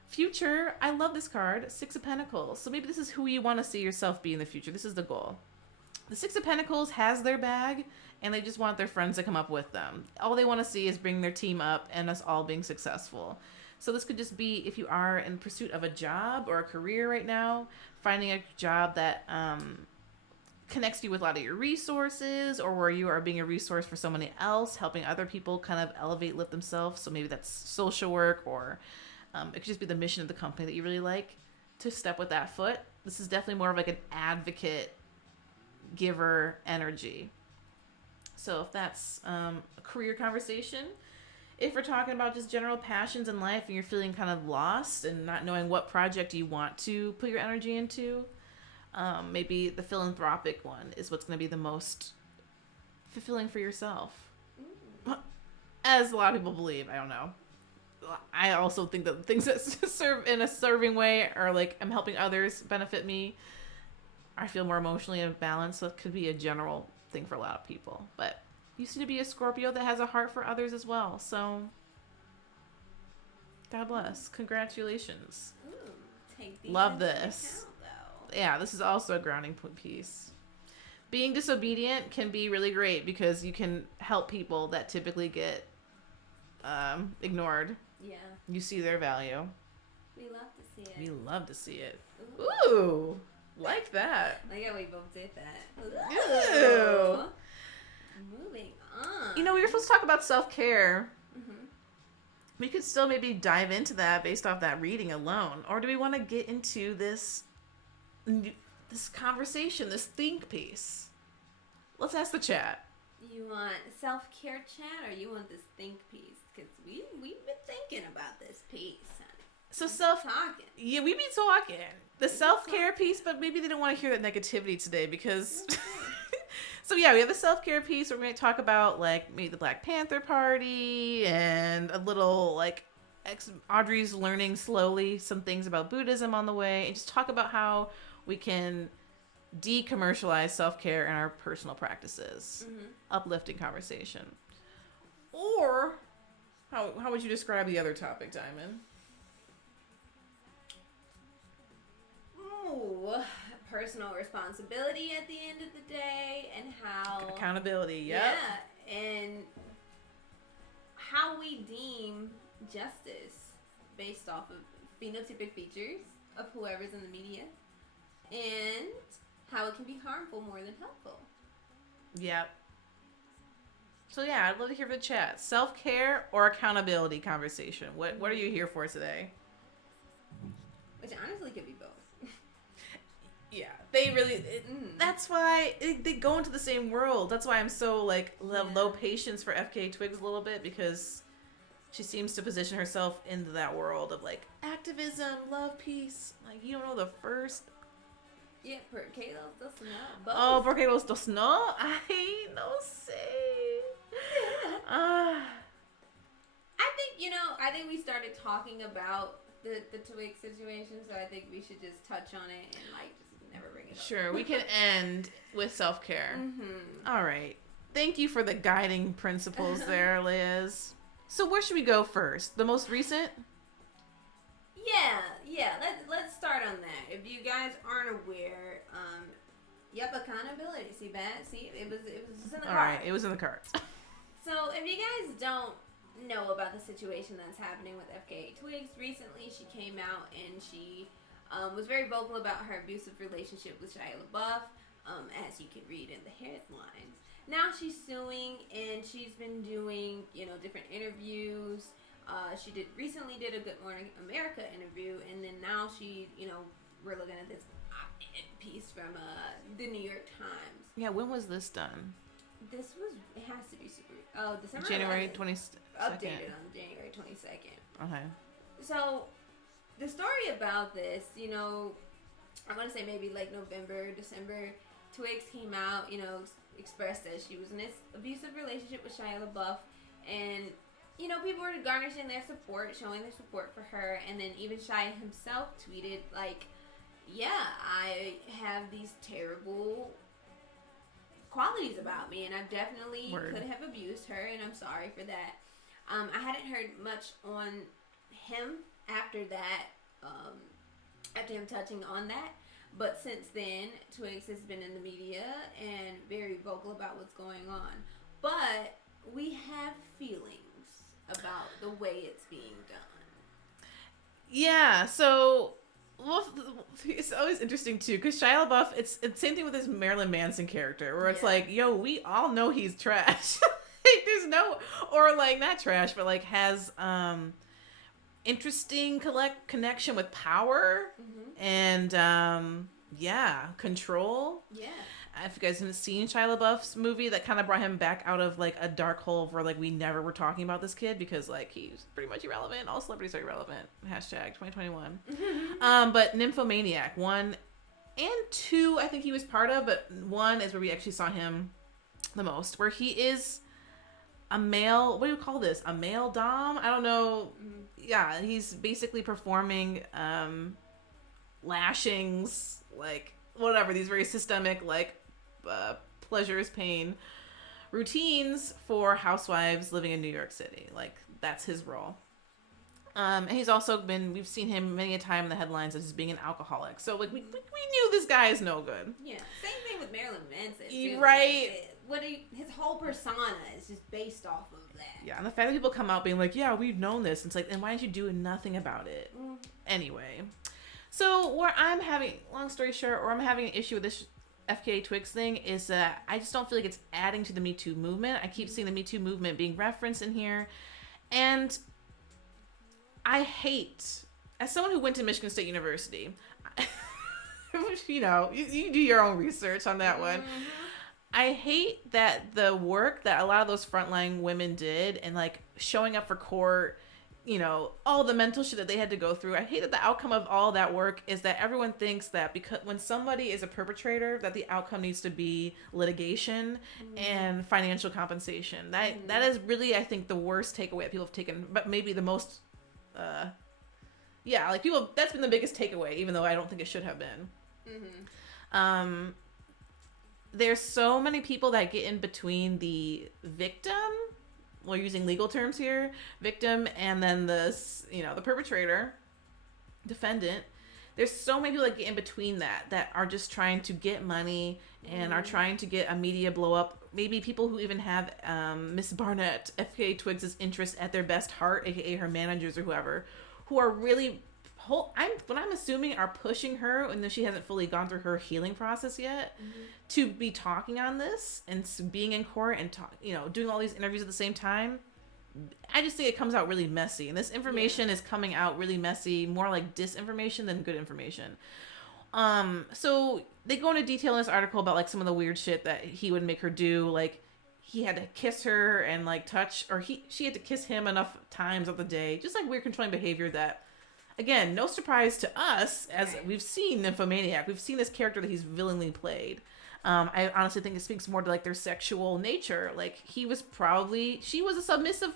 Future, I love this card, 6 of Pentacles. So maybe this is who you want to see yourself be in the future. This is the goal. The 6 of Pentacles has their bag, and they just want their friends to come up with them. All they want to see is bring their team up and us all being successful. So this could just be, if you are in pursuit of a job or a career right now, finding a job that connects you with a lot of your resources, or where you are being a resource for somebody else, helping other people kind of elevate, lift themselves. So maybe that's social work, or it could just be the mission of the company that you really like, to step with that foot. This is definitely more of like an advocate, giver energy. So if that's a career conversation, if we're talking about just general passions in life and you're feeling kind of lost and not knowing what project you want to put your energy into, maybe the philanthropic one is what's going to be the most fulfilling for yourself. As a lot of people believe. I don't know. I also think that things that serve in a serving way, or like I'm helping others benefit me, I feel more emotionally in balance. So it could be a general thing for a lot of people. But you seem to be a Scorpio that has a heart for others as well. So God bless. Congratulations. Love this. Yeah, this is also a grounding piece. Being disobedient can be really great because you can help people that typically get ignored. Yeah. You see their value. We love to see it. We love to see it. Ooh, like that. Like how we both did that. Ooh. Moving on. You know, we were supposed to talk about self-care. Mm-hmm. We could still maybe dive into that based off that reading alone. Or do we want to get into this conversation, this think piece? Let's ask the chat. You want self-care chat or you want this think piece? Because we've been thinking about this piece. So talking. Yeah, we be talking. The self-care piece, but maybe they don't want to hear that negativity today because... So yeah, we have the self-care piece where we're going to talk about like maybe the Black Panther Party and a little like Audrey's learning slowly some things about Buddhism on the way, and just talk about how we can decommercialize self-care in our personal practices. Mm-hmm. Uplifting conversation. Or how would you describe the other topic, Diamond? Ooh, personal responsibility at the end of the day, and how accountability. Yep. Yeah, and how we deem justice based off of phenotypic features of whoever's in the media, and how it can be harmful more than helpful. Yep. So yeah, I'd love to hear the chat. Self-care or accountability conversation. What are you here for today? Which honestly could be both. Yeah, they really. That's why they go into the same world. That's why I'm so like low patience for FKA Twigs a little bit, because she seems to position herself into that world of like activism, love, peace. Like, you don't know the first. Yeah, porque los dos no. Oh, porque los dos no. I no sé. I think we started talking about the Twig situation, so I think we should just touch on it and like just never bring it up. Sure, we can end with self-care. Mm-hmm. All right. Thank you for the guiding principles there, Liz. So where should we go first? The most recent? Yeah. Let's start on that. If you guys aren't aware, accountability. See, it was in the cards. All right, it was in the cards. So if you guys don't know about the situation that's happening with FKA Twigs, recently she came out and she was very vocal about her abusive relationship with Shia LaBeouf, as you can read in the headlines. Now she's suing, and she's been doing, different interviews. She recently did a Good Morning America interview, and then now she, we're looking at this op-ed piece from the New York Times. Yeah, when was this done? It has to be December January 11th, 22nd. updated on January 22nd. Okay. So, the story about this, I want to say maybe like November, December, Twigs came out, expressed that she was in this abusive relationship with Shia LaBeouf, and, people were garnishing their support, showing their support for her, and then even Shia himself tweeted, like, yeah, I have these terrible qualities about me, and I definitely could have abused her, and I'm sorry for that. I hadn't heard much on him after that, after him touching on that, but since then, Twigs has been in the media and very vocal about what's going on. But we have feelings about the way it's being done. Yeah, so... Well, it's always interesting too, because Shia LaBeouf, it's the same thing with his Marilyn Manson character, where it's like, yo, we all know he's trash. Like, there's no, or like not trash, but like has interesting connection with power and control. Yeah. If you guys haven't seen Shia LaBeouf's movie, that kind of brought him back out of like a dark hole where like we never were talking about this kid, because like he's pretty much irrelevant. All celebrities are irrelevant. Hashtag 2021. But Nymphomaniac 1 and 2, I think he was part of, but 1 is where we actually saw him the most, where he is a male. What do you call this? A male dom? I don't know. Yeah, he's basically performing lashings, like whatever, these very systemic like pleasures, pain routines for housewives living in New York City. Like, that's his role. And he's also we've seen him many a time in the headlines as being an alcoholic. So like we knew this guy is no good. Yeah, same thing with Marilyn Manson too. Right. His whole persona is just based off of that. Yeah, and the fact that people come out being like, yeah, we've known this, it's like, then why aren't you doing nothing about it? Anyway, so where I'm having, long story short, or I'm having an issue with this FKA Twigs thing is that I just don't feel like it's adding to the Me Too movement. I keep seeing the Me Too movement being referenced in here. And I hate, as someone who went to Michigan State University, you know, you do your own research on that one. I hate that the work that a lot of those frontline women did and like showing up for court, you know, all the mental shit that they had to go through. I hate that the outcome of all that work is that everyone thinks that because when somebody is a perpetrator, that the outcome needs to be litigation and financial compensation. That is really, I think, the worst takeaway that people have taken, but maybe the most, like people, that's been the biggest takeaway, even though I don't think it should have been. There's so many people that get in between the victim, we're using legal terms here, victim, and then the perpetrator, defendant. There's so many people that get in between that are just trying to get money and are trying to get a media blow up. Maybe people who even have Miss Barnett, FKA Twigs' interest at their best heart, aka her managers or whoever, who are really, I'm assuming are pushing her, and though she hasn't fully gone through her healing process yet, to be talking on this and being in court and doing all these interviews at the same time. I just think it comes out really messy, and this information is coming out really messy, more like disinformation than good information. So they go into detail in this article about like some of the weird shit that he would make her do, like he had to kiss her and like touch, or she had to kiss him enough times of the day, just like weird controlling behavior that, again, no surprise to us, as we've seen Nymphomaniac. We've seen this character that he's villainly played. I honestly think it speaks more to like their sexual nature. Like she was a submissive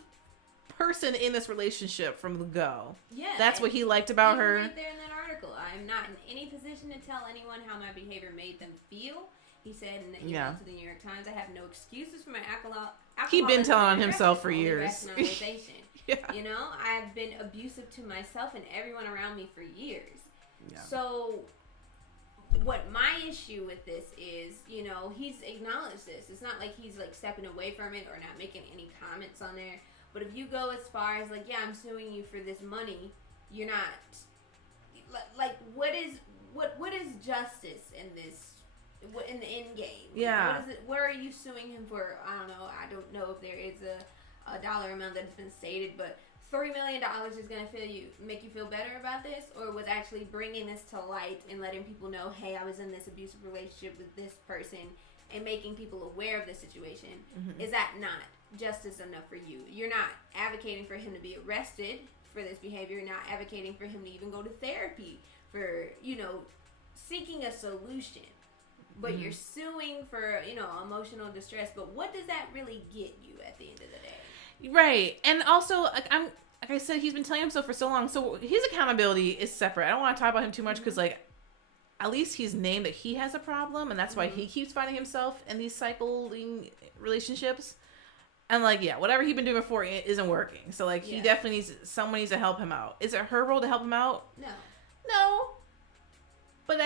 person in this relationship from the go. Yeah, that's what he liked about her. Right there in that article, I'm not in any position to tell anyone how my behavior made them feel. He said in the email to the New York Times, I have no excuses for my alcohol. He'd been telling on himself for years. Yeah. You know, I've been abusive to myself and everyone around me for years. Yeah. So what my issue with this is, you know, he's acknowledged this. It's not like he's like stepping away from it or not making any comments on there. But if you go as far as like, yeah, I'm suing you for this money, you're not like, what is justice in this? In the end game? Yeah. What is it? What are you suing him for? I don't know. I don't know if there is a dollar amount that's been stated, but $3 million is going to make you feel better about this, or was actually bringing this to light and letting people know, hey, I was in this abusive relationship with this person, and making people aware of the situation. Is that not justice enough for you? You're not advocating for him to be arrested for this behavior. You're not advocating for him to even go to therapy for, you know, seeking a solution. But you're suing for, you know, emotional distress. But what does that really get you at the end of the day? Right. And also, like I said, he's been telling himself for so long. So his accountability is separate. I don't want to talk about him too much because, like, at least he's named that he has a problem. And that's why he keeps finding himself in these cycling relationships. And, like, yeah, whatever he'd been doing before isn't working. So, like, he definitely someone needs to help him out. Is it her role to help him out? No. But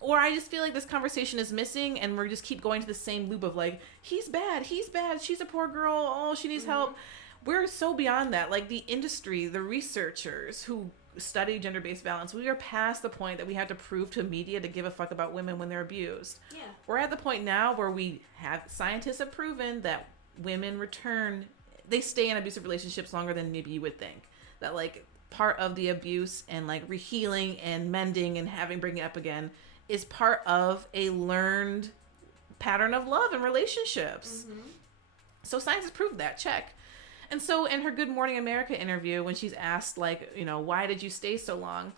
or I just feel like this conversation is missing, and we just keep going to the same loop of like, he's bad, she's a poor girl, oh, she needs help. We're so beyond that. Like the industry, the researchers who study gender-based violence, we are past the point that we have to prove to media to give a fuck about women when they're abused. Yeah. We're at the point now where scientists have proven that women they stay in abusive relationships longer than maybe you would think. That like part of the abuse and like rehealing and mending and bringing it up again is part of a learned pattern of love and relationships. So science has proved that, check. And so in her Good Morning America interview, when she's asked like, you know, why did you stay so long?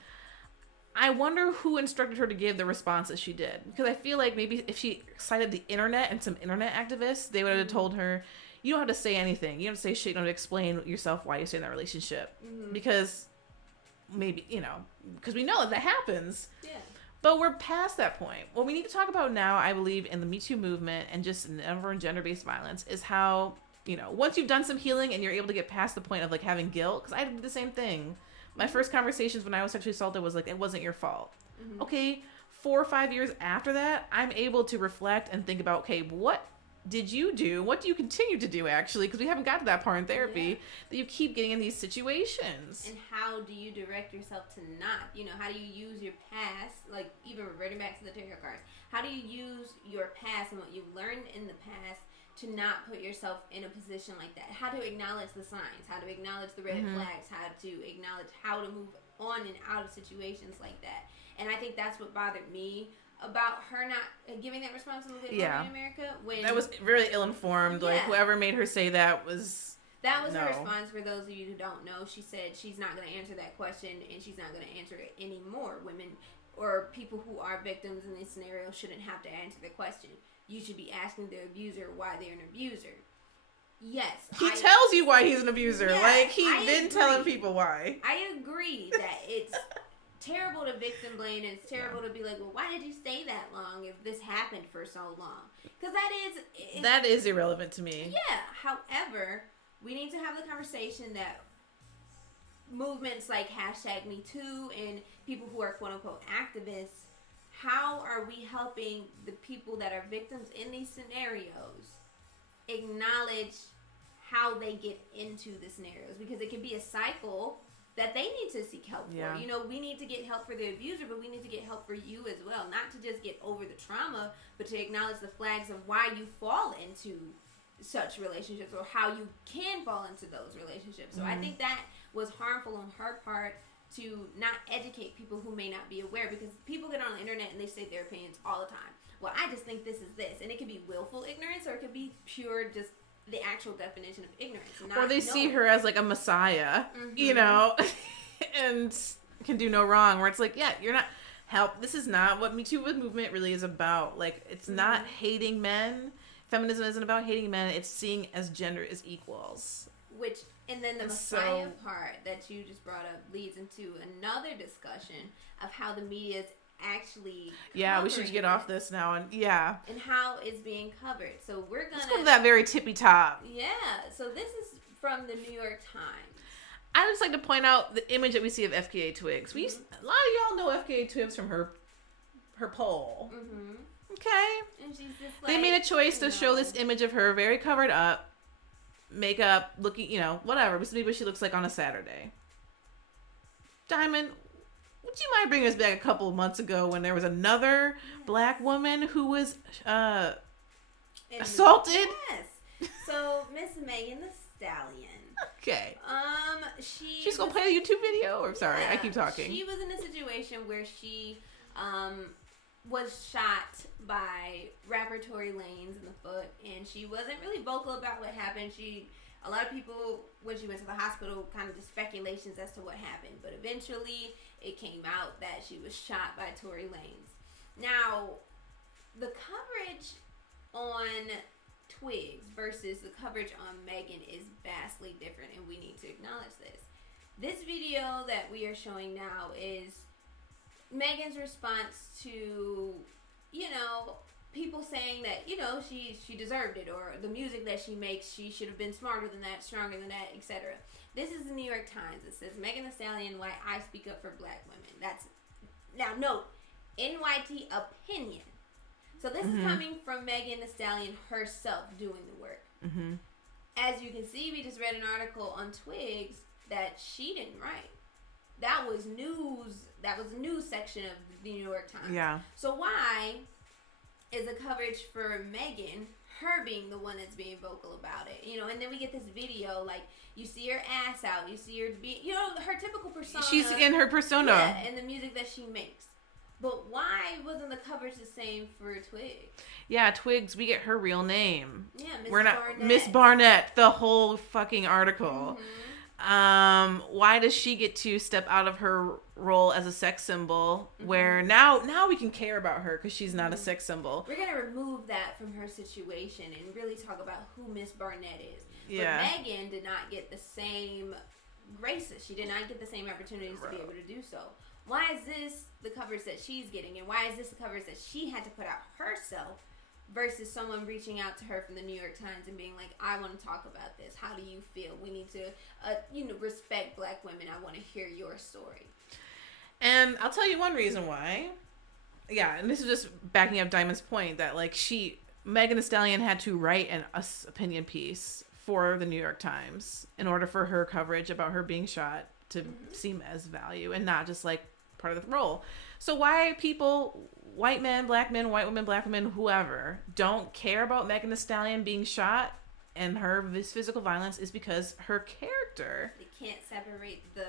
I wonder who instructed her to give the responses she did. Because I feel like maybe if she cited the internet and some internet activists, they would have told her, you don't have to say anything. You don't have to say shit. You don't have to explain yourself why you stay in that relationship. Because maybe, you know, because we know that happens. Yeah. But we're past that point. What we need to talk about now, I believe, in the Me Too movement and just in gender-based violence is how, you know, once you've done some healing and you're able to get past the point of like having guilt, because I did the same thing. My first conversations when I was sexually assaulted was like, it wasn't your fault. Okay, 4 or 5 years after that, I'm able to reflect and think about, okay, what did you do? What do you continue to do, actually? Because we haven't got to that part in therapy, that you keep getting in these situations. And how do you direct yourself to not? You know, how do you use your past, like even reverting back to the tarot cards, how do you use your past and what you've learned in the past to not put yourself in a position like that? How to acknowledge the signs, how to acknowledge the red flags, how to acknowledge how to move on and out of situations like that. And I think that's what bothered me about her not giving that responsibility in America. When that was really ill-informed. Like, whoever made her say that was... That was her response. For those of you who don't know, she said she's not going to answer that question, and she's not going to answer it anymore. Women or people who are victims in this scenario shouldn't have to answer the question. You should be asking the abuser why they're an abuser. Yes. He tells you why he's an abuser. Yeah, like, he's been telling people why. I agree that it's terrible to victim blame, and it's terrible to be like, well, why did you stay that long if this happened for so long? Because that is irrelevant to me. Yeah. However, we need to have the conversation that movements like #MeToo and people who are quote-unquote activists, how are we helping the people that are victims in these scenarios acknowledge how they get into the scenarios? Because it can be a cycle that they need to seek help for. You know, we need to get help for the abuser, but we need to get help for you as well. Not to just get over the trauma, but to acknowledge the flags of why you fall into such relationships or how you can fall into those relationships. So I think that was harmful on her part to not educate people who may not be aware, because people get on the internet and they say their opinions all the time. Well, I just think this is this. And it could be willful ignorance, or it could be pure just the actual definition of ignorance. Or they see her as like a messiah, you know, and can do no wrong. Where it's like, yeah, you're not this is not what Me Too movement really is about. Like, it's not hating men. Feminism isn't about hating men. It's seeing as gender as equals. And then the messiah part that you just brought up leads into another discussion of how the media is actually we should get off this now. And how it's being covered. So let's go to that very tippy top. So this is from the New York Times. I just like to point out the image that we see of FKA Twigs. A lot of y'all know FKA Twigs from her poll. Okay. And she's just like, they made a choice to show this image of her very covered up, makeup, looking, whatever. But maybe what she looks like on a Saturday. Diamond, would you mind bringing us back a couple of months ago when there was another black woman who was assaulted? Yes. So Miss Megan Thee Stallion. Okay. She's gonna play a YouTube video? Or sorry, I keep talking. She was in a situation where she was shot by rapper Tory Lanez in the foot, and she wasn't really vocal about what happened. A lot of people, when she went to the hospital, kind of just speculations as to what happened, but eventually it came out that she was shot by Tory Lanez. Now, the coverage on Twigs versus the coverage on Megan is vastly different, and we need to acknowledge this. This video that we are showing now is Megan's response to, people saying that, she deserved it, or the music that she makes, she should have been smarter than that, stronger than that, etc. This is the New York Times. It says, Megan Thee Stallion, why I speak up for black women. Now note, NYT opinion. So this is coming from Megan Thee Stallion herself doing the work. As you can see, we just read an article on Twigs that she didn't write. That was news. That was the news section of the New York Times. Yeah. So why is the coverage for Megan, her being the one that's being vocal about it? And then we get this video, like, you see her ass out, you see her her typical persona. She's in her persona. Yeah, and the music that she makes. But why wasn't the coverage the same for Twigs? Yeah, Twigs, we get her real name. Yeah, We're not Miss Barnett, the whole fucking article. Why does she get to step out of her role as a sex symbol where now we can care about her because she's not a sex symbol? We're going to remove that from her situation and really talk about who Miss Barnett is. Yeah. But Megan did not get the same graces. She did not get the same opportunities to be able to do so. Why is this the coverage that she's getting, and why is this the coverage that she had to put out herself versus someone reaching out to her from the New York Times and being like, I want to talk about this. How do you feel? We need to, respect black women. I want to hear your story. And I'll tell you one reason why. Yeah, and this is just backing up Diamond's point that, like, she Megan Thee Stallion had to write an opinion piece for the New York Times in order for her coverage about her being shot to seem as value and not just like part of the role. So why people, white men, white women, black women, whoever, don't care about Megan Thee Stallion being shot and her physical violence is because her character. They can't separate the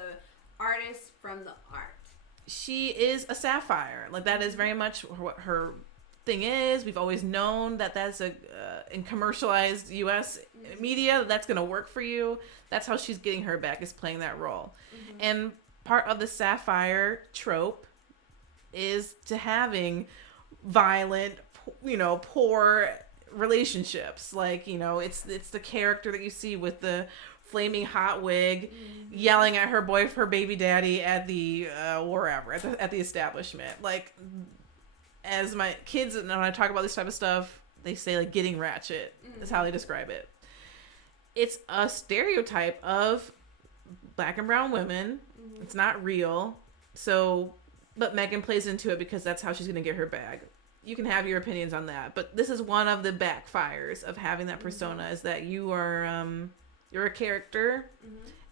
artist from the art. She is a sapphire. Like that is very much what her thing is. We've always known that that's in commercialized U.S. media, that's going to work for you. That's how she's getting her back, is playing that role. And part of the sapphire trope is to having violent, poor relationships. Like, it's the character that you see with the flaming hot wig yelling at her baby daddy at the wherever at the establishment. Like, as my kids, when I talk about this type of stuff, they say like getting ratchet is how they describe it. It's a stereotype of black and brown women. It's not real. So, but Megan plays into it because that's how she's going to get her bag. You can have your opinions on that, but this is one of the backfires of having that persona, is that you are you're a character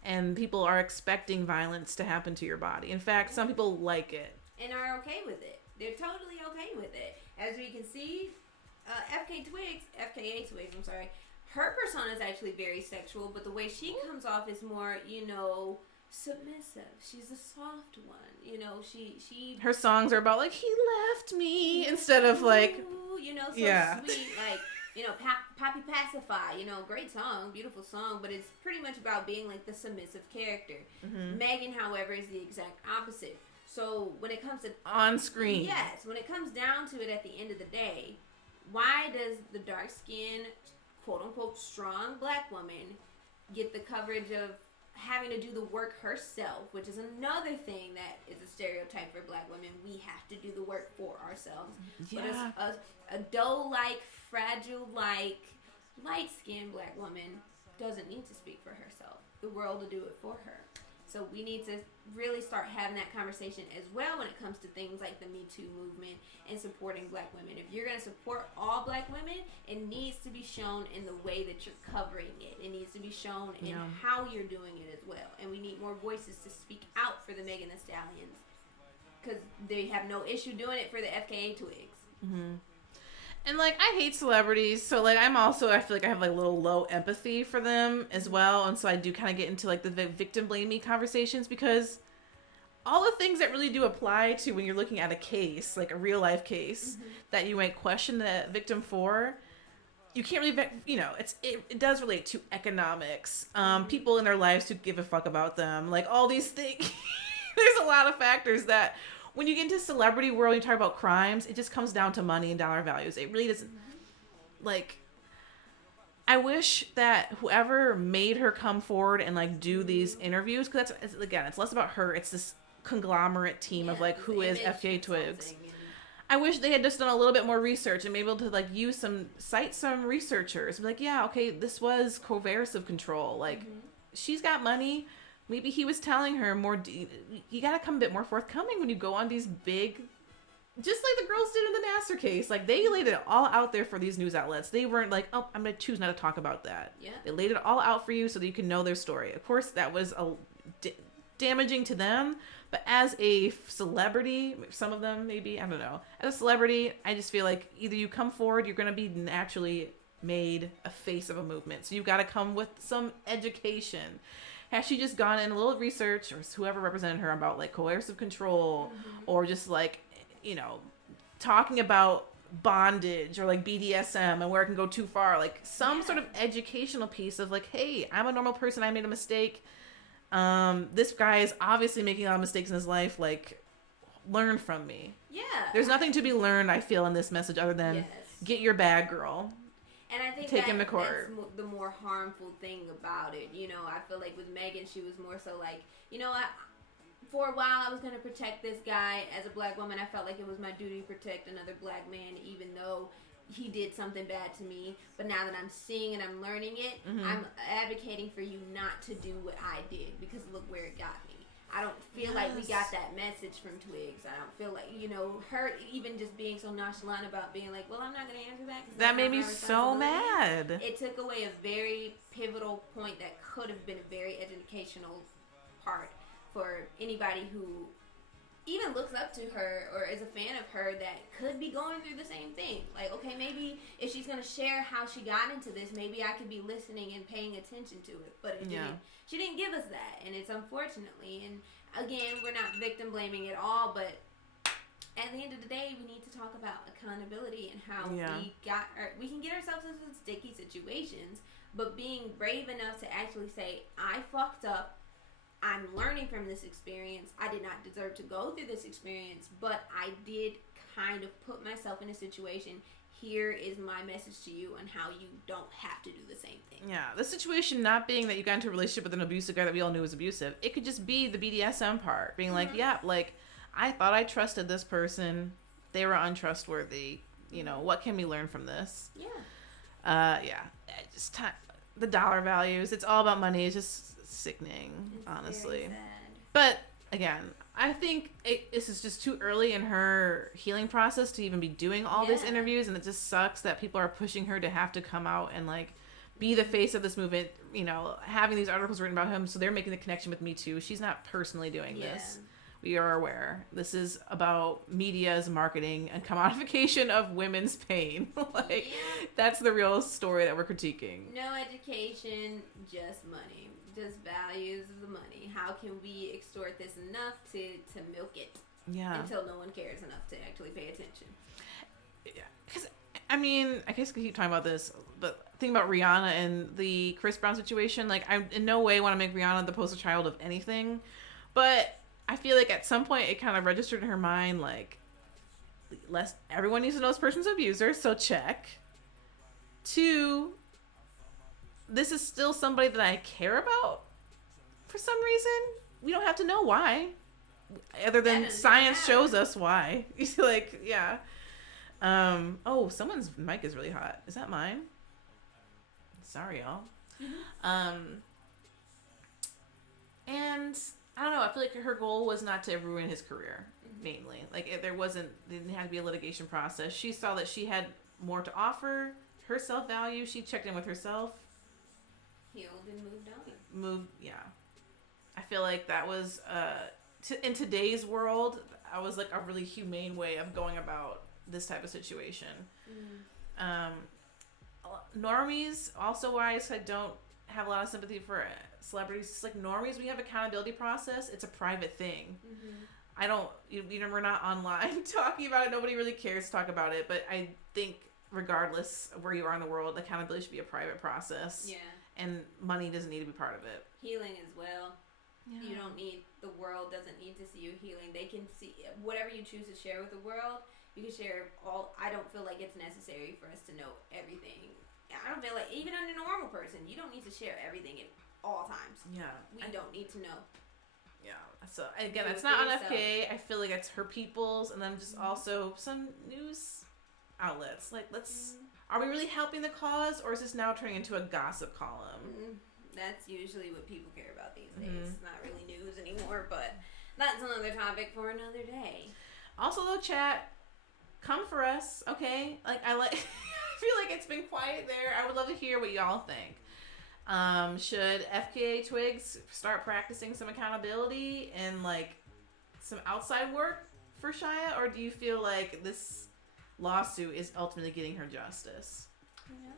and people are expecting violence to happen to your body. In fact, some people like it and are okay with it. They're totally okay with it. As we can see, FKA Twigs, her persona is actually very sexual, but the way she comes off is more, submissive. She's a soft one. She her songs are about like, he left me, instead of like, sweet, like, Poppy Pacify, great song, beautiful song, but it's pretty much about being like the submissive character. Megan, however, is the exact opposite. So when it comes to on screen, yes, when it comes down to it, at the end of the day, why does the dark skinned, quote unquote, strong black woman get the coverage of having to do the work herself, which is another thing that is a stereotype for black women? We have to do the work for ourselves. Yeah. But a doe-like, fragile-like, light-skinned black woman doesn't need to speak for herself. The world will do it for her. So we need to really start having that conversation as well when it comes to things like the Me Too movement and supporting black women. If you're going to support all black women, it needs to be shown in the way that you're covering it. It needs to be shown in how you're doing it as well. And we need more voices to speak out for the Megan Thee Stallions, because they have no issue doing it for the FKA Twigs. And, like, I hate celebrities, so, like, I feel like I have, like, a little low empathy for them as well, and so I do kind of get into, like, the victim-blaming conversations, because all the things that really do apply to when you're looking at a case, like a real-life case, that you might question the victim for, you can't really, it does relate to economics, people in their lives who give a fuck about them, like, all these things. There's a lot of factors that... When you get into celebrity world, you talk about crimes, it just comes down to money and dollar values. It really doesn't, like, I wish that whoever made her come forward and, like, do these interviews, because it's less about her, it's this conglomerate team of, like, who is FKA Twigs. I wish they had just done a little bit more research and be able to, like, cite some researchers. Be like, yeah, okay, this was coercive control. Like, she's got money. Maybe he was telling her more, you gotta come a bit more forthcoming when you go on these big, just like the girls did in the Nasser case. Like, they laid it all out there for these news outlets. They weren't like, oh, I'm gonna choose not to talk about that. Yeah. They laid it all out for you so that you can know their story. Of course, that was damaging to them, but as a celebrity, some of them maybe, I don't know. As a celebrity, I just feel like either you come forward, you're gonna be naturally made a face of a movement. So you've gotta come with some education. Has she just gone in a little research, or whoever represented her, about like coercive control, or just like, talking about bondage or like BDSM and where it can go too far, like some sort of educational piece of like, hey, I'm a normal person, I made a mistake. This guy is obviously making a lot of mistakes in his life, like, learn from me. Yeah. There's nothing to be learned, I feel, in this message other than get your bag, girl. And I think that's the more harmful thing about it. I feel like with Megan, she was more so like, for a while I was going to protect this guy. As a black woman, I felt like it was my duty to protect another black man, even though he did something bad to me. But now that I'm seeing and I'm learning it, I'm advocating for you not to do what I did, because look where it got me. I don't feel like we got that message from Twigs. I don't feel like, her even just being so nonchalant about being like, well, I'm not going to answer that. That made me so mad. It took away a very pivotal point that could have been a very educational part for anybody who even looks up to her or is a fan of her that could be going through the same thing. Like, okay, maybe if she's going to share how she got into this, maybe I could be listening and paying attention to it. But she didn't give us that, and it's unfortunately. And again, we're not victim blaming at all, but at the end of the day, we need to talk about accountability and how we can get ourselves into sticky situations, but being brave enough to actually say, I fucked up. I'm learning from this experience. I did not deserve to go through this experience, but I did kind of put myself in a situation. Here is my message to you on how you don't have to do the same thing. Yeah, the situation not being that you got into a relationship with an abusive guy that we all knew was abusive. It could just be the BDSM part. Being like, I thought I trusted this person. They were untrustworthy. What can we learn from this? Yeah. Just the dollar values. It's all about money. It's just sickening, honestly. But again, I think this is just too early in her healing process to even be doing all these interviews, and it just sucks that people are pushing her to have to come out and like be the face of this movement, having these articles written about him, so they're making the connection with Me Too. She's not personally doing this. We are aware. This is about media's marketing and commodification of women's pain. That's the real story that we're critiquing. No education, just money. Just values of the money. How can we extort this enough to milk it? Yeah. Until no one cares enough to actually pay attention. Yeah. Because, I guess we keep talking about this, but think about Rihanna and the Chris Brown situation. Like, I in no way want to make Rihanna the poster child of anything, but I feel like at some point it kind of registered in her mind, like, everyone needs to know this person's an abuser, so check. 2, this is still somebody that I care about for some reason. We don't have to know why, other than science shows us why. Someone's mic is really hot. Is that mine? Sorry, y'all. Mm-hmm. And I don't know. I feel like her goal was not to ruin his career, mainly. Like, if there didn't have to be a litigation process. She saw that she had more to offer. Her self-value. She checked in with herself. Healed and moved on. I feel like that was, in today's world, I was like a really humane way of going about this type of situation. Normies, also wise, I don't have a lot of sympathy for celebrities. It's like normies, we have accountability process. It's a private thing. I don't, we're not online talking about it. Nobody really cares to talk about it. But I think regardless of where you are in the world, accountability should be a private process. Yeah. And money doesn't need to be part of it. Healing as well. Yeah. The world doesn't need to see you healing. They can see whatever you choose to share with the world. You can share all. I don't feel like it's necessary for us to know everything. I don't feel like, even on a normal person, you don't need to share everything at all times. Yeah. We don't need to know. Yeah. So, again, it's not on FKA. I feel like it's her people's, and then just also some news outlets. Like, are we really helping the cause, or is this now turning into a gossip column? That's usually what people care about these days. It's not really news anymore, but that's another topic for another day. Also, though, chat, come for us, okay? Like, I feel like it's been quiet there. I would love to hear what y'all think. Should FKA Twigs start practicing some accountability and, like, some outside work for Shia, or do you feel like this lawsuit is ultimately getting her justice? I know.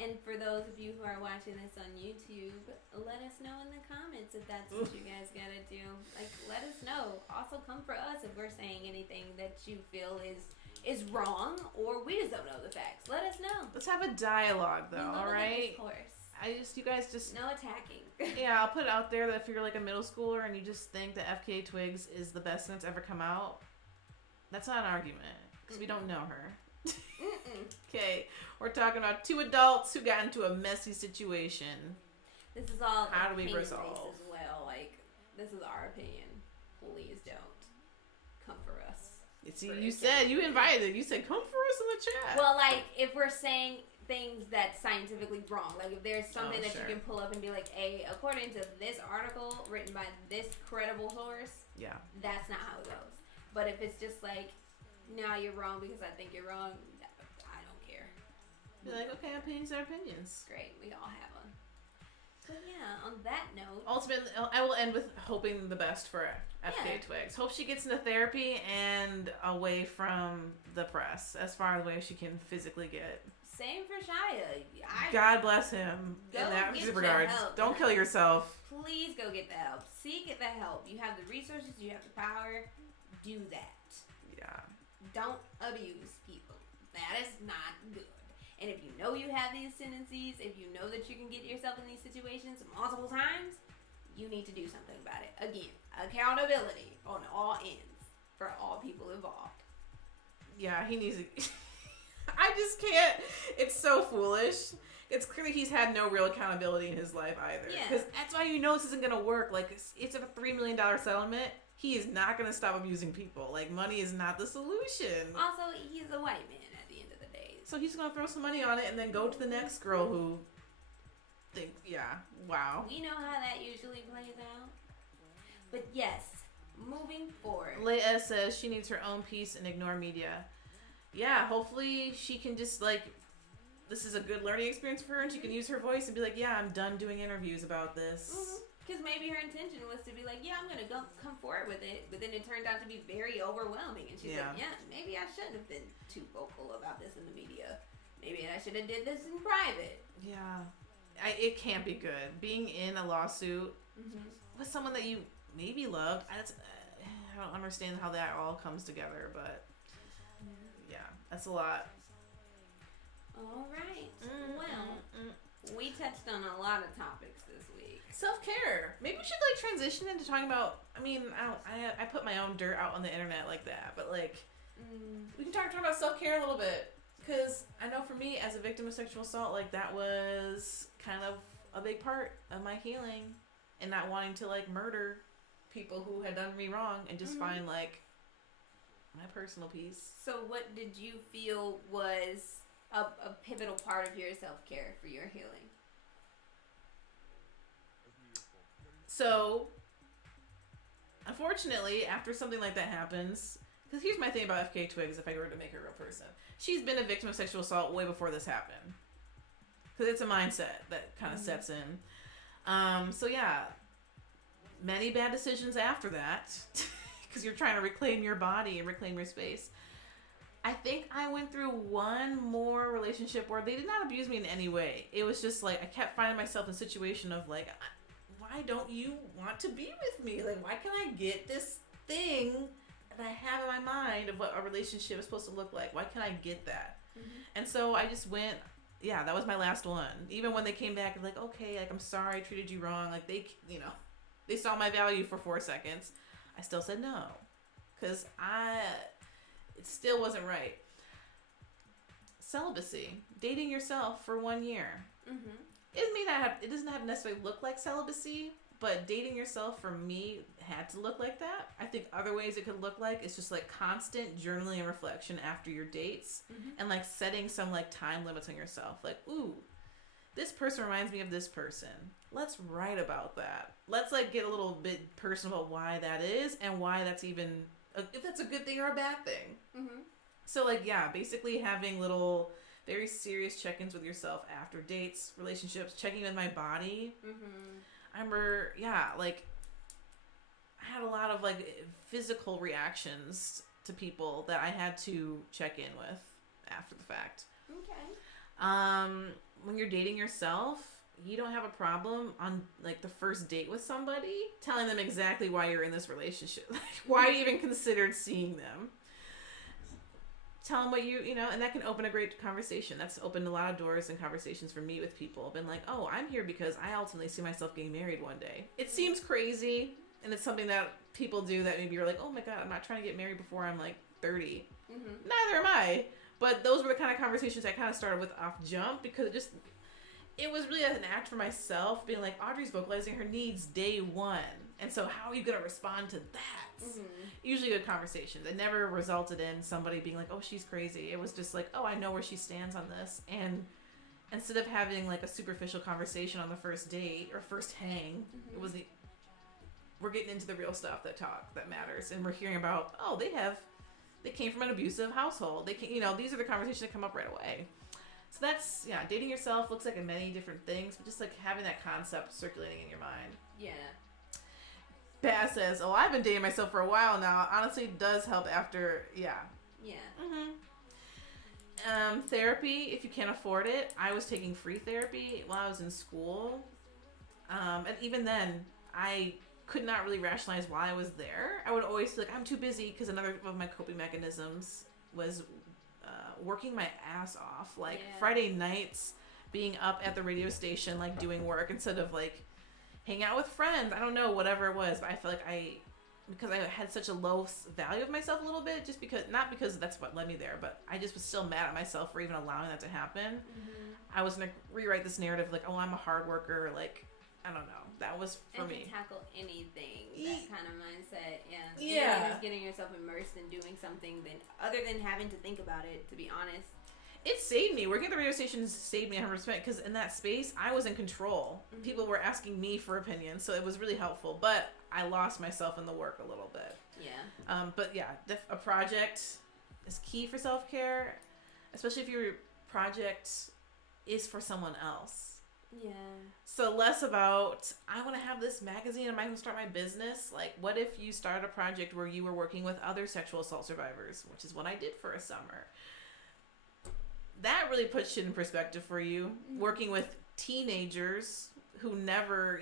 And for those of you who are watching this on YouTube, let us know in the comments if that's what you guys gotta do. Like, let us know. Also, come for us if we're saying anything that you feel is wrong, or we just don't know the facts. Let us know. Let's have a dialogue, though. All right. Of course. You guys just no attacking. Yeah, I'll put it out there that if you're like a middle schooler and you just think that FKA Twigs is the best thing that's ever come out, that's not an argument because we don't know her. Okay, we're talking about 2 adults who got into a messy situation. This is all how do we resolve as well? Like, this is our opinion. Please don't come for us. You invited. You said come for us in the chat. Well, like, if we're saying things that's scientifically wrong. Like if there's something that you can pull up and be like, hey, according to this article written by this credible source, that's not how it goes. But if it's just like, no, you're wrong because I think you're wrong, I don't care. Be like, okay, opinions are opinions. Great, we all have them. But yeah, on that note, ultimately, I will end with hoping the best for FK Twigs. Hope she gets into therapy and away from the press as far away as she can physically get. Same for Shia. God bless him in that regard. Don't kill yourself. Please go get the help. Seek the help. You have the resources. You have the power. Do that. Yeah. Don't abuse people. That is not good. And if you know you have these tendencies, if you know that you can get yourself in these situations multiple times, you need to do something about it. Again, accountability on all ends for all people involved. Yeah, he needs to... I just can't. It's so foolish. It's clear he's had no real accountability in his life either. Because that's why you know this isn't going to work. Like, it's a $3 million settlement. He is not going to stop abusing people. Like, money is not the solution. Also, he's a white man at the end of the day. So he's going to throw some money on it and then go to the next girl who wow. We know how that usually plays out. But yes, moving forward. Leia says she needs her own peace and ignore media. Yeah, hopefully she can just, like, this is a good learning experience for her and she can use her voice and be like, yeah, I'm done doing interviews about this. Because maybe her intention was to be like, yeah, I'm going to come forward with it. But then it turned out to be very overwhelming. And she's like, yeah, maybe I shouldn't have been too vocal about this in the media. Maybe I should have did this in private. Yeah. It can't be good. Being in a lawsuit with someone that you maybe loved, I don't understand how that all comes together, but yeah, that's a lot. All right. Well, we touched on a lot of topics this week. Self-care. Maybe we should transition into talking about. I mean, I put my own dirt out on the internet like that, but we can talk about self-care a little bit because I know for me as a victim of sexual assault, that was kind of a big part of my healing and not wanting to murder people who had done me wrong and just find my personal peace. So what did you feel was a pivotal part of your self-care for your healing? So, unfortunately, after something like that happens, because here's my thing about FK Twigs, if I were to make her a real person. She's been a victim of sexual assault way before this happened. Because it's a mindset that kind of sets in. So yeah, many bad decisions after that, because you're trying to reclaim your body and reclaim your space. I think I went through one more relationship where they did not abuse me in any way. It was just I kept finding myself in a situation of why don't you want to be with me? Why can't I get this thing that I have in my mind of what a relationship is supposed to look like? Why can't I get that? And so I just went, yeah, that was my last one. Even when they came back and okay, I'm sorry I treated you wrong. They saw my value for 4 seconds. I still said no. Because it still wasn't right. Celibacy. Dating yourself for 1 year. It doesn't have to necessarily look like celibacy, but dating yourself for me had to look like that. I think other ways it could look like it's just constant journaling and reflection after your dates and setting some time limits on yourself. Ooh, this person reminds me of this person. Let's write about that. Let's get a little bit personal about why that is and why that's even if that's a good thing or a bad thing. So basically having little very serious check-ins with yourself after dates, relationships, checking in my body. I remember, I had a lot of physical reactions to people that I had to check in with after the fact. Okay. When you're dating yourself, you don't have a problem on the first date with somebody telling them exactly why you're in this relationship. Why you even considered seeing them. Tell them what and that can open a great conversation. That's opened a lot of doors and conversations for me with people. I've been oh, I'm here because I ultimately see myself getting married one day. It seems crazy, and it's something that people do that maybe you're oh my God, I'm not trying to get married before I'm 30. Neither am I. But those were the kind of conversations I kind of started with off jump because it was really an act for myself, being Audrey's vocalizing her needs day one. And so how are you going to respond to that? Usually good conversations. It never resulted in somebody being oh, she's crazy. It was just oh, I know where she stands on this. And instead of having like a superficial conversation on the first date or first hang, it was we're getting into the real stuff that matters, and we're hearing about, oh, they came from an abusive household. They can, these are the conversations that come up right away. So that's, dating yourself looks like in many different things, but just like having that concept circulating in your mind. Yeah. Bass says, oh, I've been dating myself for a while now. Honestly, it does help after, yeah. Therapy, if you can't afford it. I was taking free therapy while I was in school. And even then, I could not really rationalize why I was there. I would always feel like I'm too busy, because another of my coping mechanisms was working my ass off. Like Friday nights, being up at the radio station, like doing work instead of like hang out with friends. I don't know, whatever it was, but I feel like because I had such a low value of myself a little bit, just because, not because that's what led me there, but I just was still mad at myself for even allowing that to happen. I was going to rewrite this narrative like, oh, I'm a hard worker, like, I don't know. That was for me. And to tackle anything, that kind of mindset, Yeah. Just getting yourself immersed in doing something other than having to think about it, to be honest. It saved me. Working at the radio station saved me 100%, because in that space, I was in control. People were asking me for opinions, so it was really helpful. But I lost myself in the work a little bit. Yeah. But yeah, a project is key for self-care, especially if your project is for someone else. Yeah. So less about, I want to have this magazine, am I going to start my business? Like, what if you start a project where you were working with other sexual assault survivors, which is what I did for a summer. That really puts shit in perspective for you. Working with teenagers who never,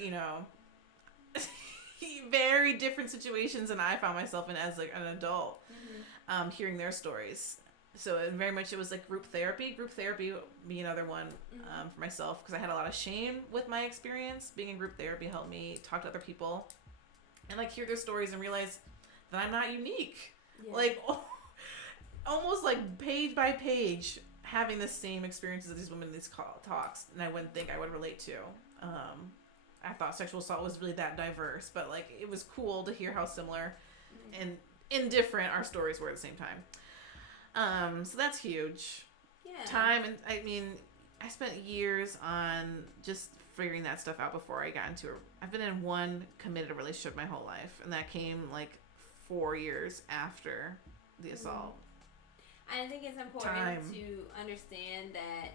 very different situations than I found myself in as like an adult, hearing their stories. So it was like group therapy being another one for myself, because I had a lot of shame with my experience. Being in group therapy helped me talk to other people and like hear their stories and realize that I'm not unique. Like almost like page by page, having the same experiences as these women in these talks, and I wouldn't think I would relate to. I thought sexual assault was really that diverse, but like it was cool to hear how similar and indifferent our stories were at the same time. So that's huge. Yeah. Time, and I mean, I spent years on just figuring that stuff out before I got into it. I've been in one committed relationship my whole life, and that came like 4 years after the assault. I think it's important to understand that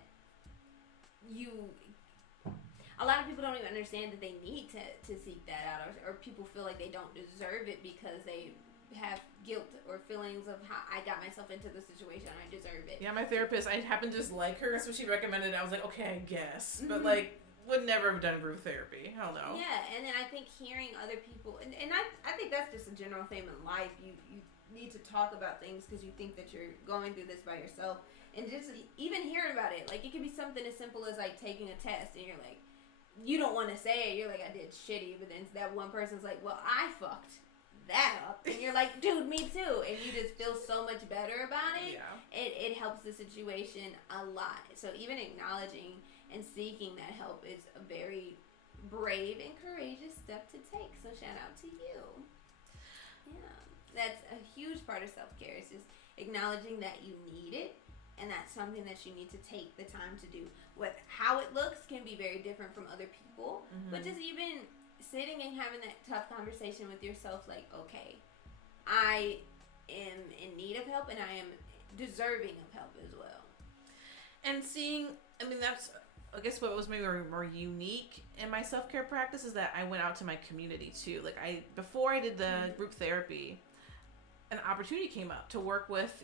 a lot of people don't even understand that they need to seek that out, or people feel like they don't deserve it because they have guilt or feelings of how I got myself into the situation. I deserve it. Yeah, my therapist, I happened to just like her, so she recommended it. I was like, okay, I guess. But like, would never have done group therapy. Hell no. Yeah, and then I think hearing other people, and I think that's just a general theme in life. You need to talk about things because you think that you're going through this by yourself. And just even hearing about it, like it could be something as simple as like taking a test and you're like, you don't want to say it. You're like, I did shitty. But then that one person's like, well, I fucked that up. And you're like, dude, me too. And you just feel so much better about it. Yeah. It helps the situation a lot. So even acknowledging and seeking that help is a very brave and courageous step to take. So shout out to you. Yeah. That's a huge part of self-care. It's just acknowledging that you need it. And that's something that you need to take the time to do. With how it looks can be very different from other people. But just even sitting and having that tough conversation with yourself, like, okay, I am in need of help and I am deserving of help as well. And seeing, I mean, that's, I guess what was maybe more unique in my self-care practice is that I went out to my community too. Like before I did the group therapy, an opportunity came up to work with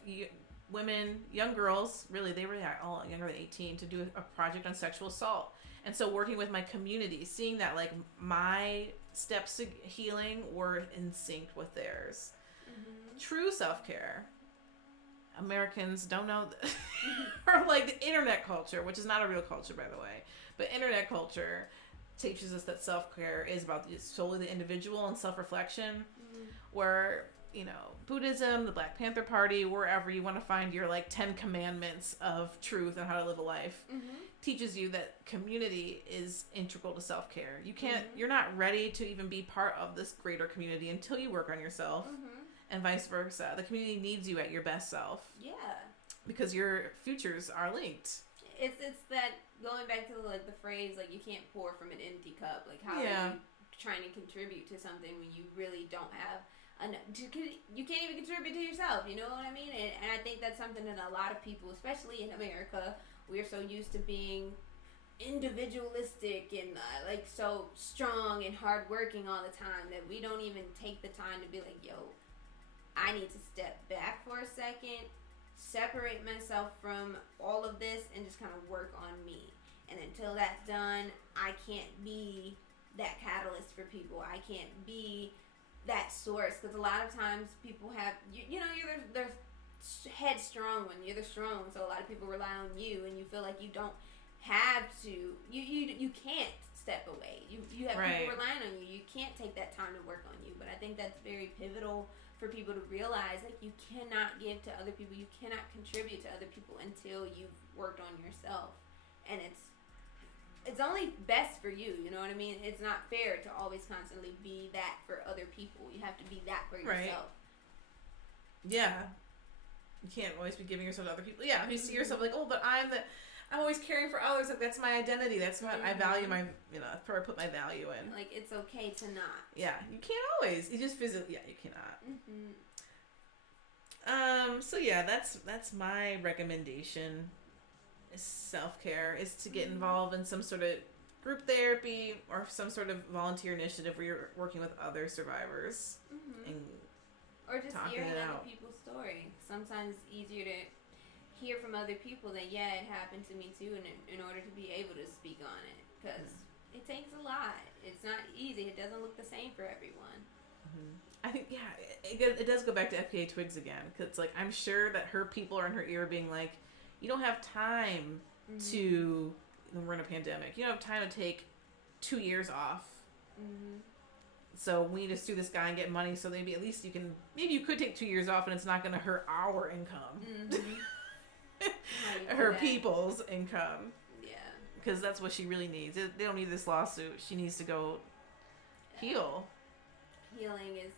women, young girls, really, they were all younger than 18, to do a project on sexual assault. And so working with my community, seeing that like my steps to healing were in sync with theirs. True self-care. Americans don't know or like the internet culture, which is not a real culture, by the way, but internet culture teaches us that self-care is about solely the individual and self-reflection, where Buddhism, the Black Panther Party, wherever you want to find your like 10 commandments of truth and how to live a life, teaches you that community is integral to self-care. You can't, you're not ready to even be part of this greater community until you work on yourself, and vice versa. The community needs you at your best self. Yeah. Because your futures are linked. it's that going back to like the phrase like you can't pour from an empty cup. Like how are you trying to contribute to something when you really don't have enough? You can't even contribute to yourself. You know what I mean? And I think that's something that a lot of people, especially in America, we're so used to being individualistic and like so strong and hardworking all the time that we don't even take the time to be like, yo, I need to step back for a second, separate myself from all of this, and just kind of work on me. And until that's done, I can't be that catalyst for people. I can't be that source, because a lot of times people have, you know, they're headstrong when you're the strong, so a lot of people rely on you, and you feel like you don't have to, you can't step away. You have people relying on you. You can't take that time to work on you. But I think that's very pivotal for people to realize, like, you cannot give to other people, you cannot contribute to other people until you've worked on yourself. And it's only best for you, you know what I mean? It's not fair to always constantly be that for other people. You have to be that for yourself. Yeah. You can't always be giving yourself to other people. Yeah, if you see yourself like, oh, but I'm always caring for others. Like, that's my identity. That's what I value that's where I put my value in. Like, it's okay to not. Yeah, you can't always. You just physically, you cannot. So yeah, that's my recommendation. Is self-care, is to get involved in some sort of group therapy or some sort of volunteer initiative where you're working with other survivors and or just hearing other people's story. Sometimes it's easier to hear from other people that, yeah, it happened to me too, and in order to be able to speak on it, because it takes a lot. It's not easy. It doesn't look the same for everyone. I think, it does go back to FKA Twigs again, because it's like, I'm sure that her people are in her ear being like, you don't have time to, we're in a pandemic, you don't have time to take 2 years off. So we need to sue this guy and get money, so maybe at least maybe you could take 2 years off and it's not going to hurt our income. Her people's income. Yeah. Because that's what she really needs. They don't need this lawsuit. She needs to go heal. Healing is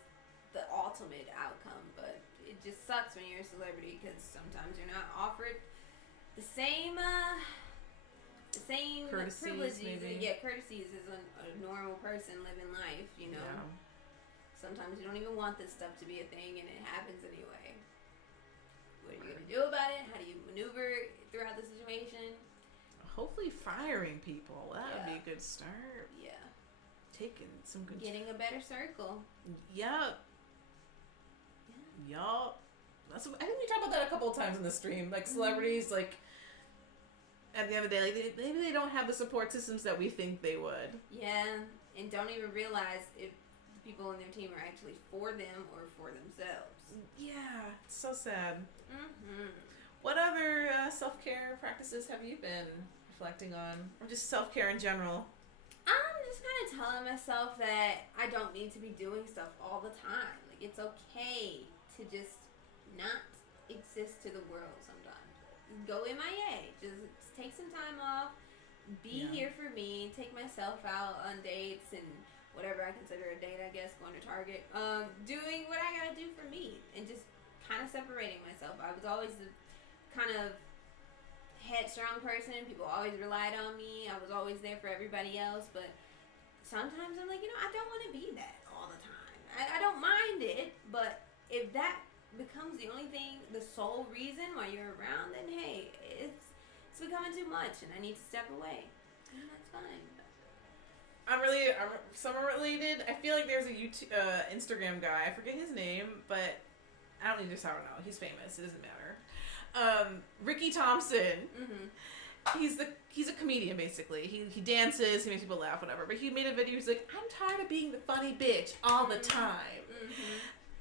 the ultimate outcome, but it just sucks when you're a celebrity because sometimes you're not offered the same courtesies, privileges. maybe. Yeah, courtesies as a normal person living life, you know. Yeah. Sometimes you don't even want this stuff to be a thing, and it happens anyway. What are you going to do about it? How do you maneuver throughout the situation? Hopefully firing people. That would be a good start. Yeah. Taking some good... Getting a better circle. Yup. Yup. I think we talked about that a couple of times in the stream. Like, celebrities, like, at the end of the day, like, maybe they don't have the support systems that we think they would. Yeah, and don't even realize if the people on their team are actually for them or for themselves. Yeah, it's so sad. What other self-care practices have you been reflecting on? Or just self-care in general? I'm just kind of telling myself that I don't need to be doing stuff all the time. Like, it's okay to just not exist to the world sometimes. Go MIA. Just take some time off. Be here for me. Take myself out on dates and whatever I consider a date, I guess, going to Target. Doing what I gotta do for me. And just kind of separating myself. I was always the kind of headstrong person. People always relied on me. I was always there for everybody else. But sometimes I'm like, I don't want to be that all the time. I don't mind it. But if that becomes the only thing, the sole reason why you're around, then hey, it's becoming too much and I need to step away, and that's fine. I'm summer related. I feel like there's a Instagram guy, I forget his name, but I don't need to sound out. He's famous, it doesn't matter. Ricky Thompson. He's a comedian, basically. He dances, he makes people laugh, whatever, but he made a video. He's like, I'm tired of being the funny bitch all the time.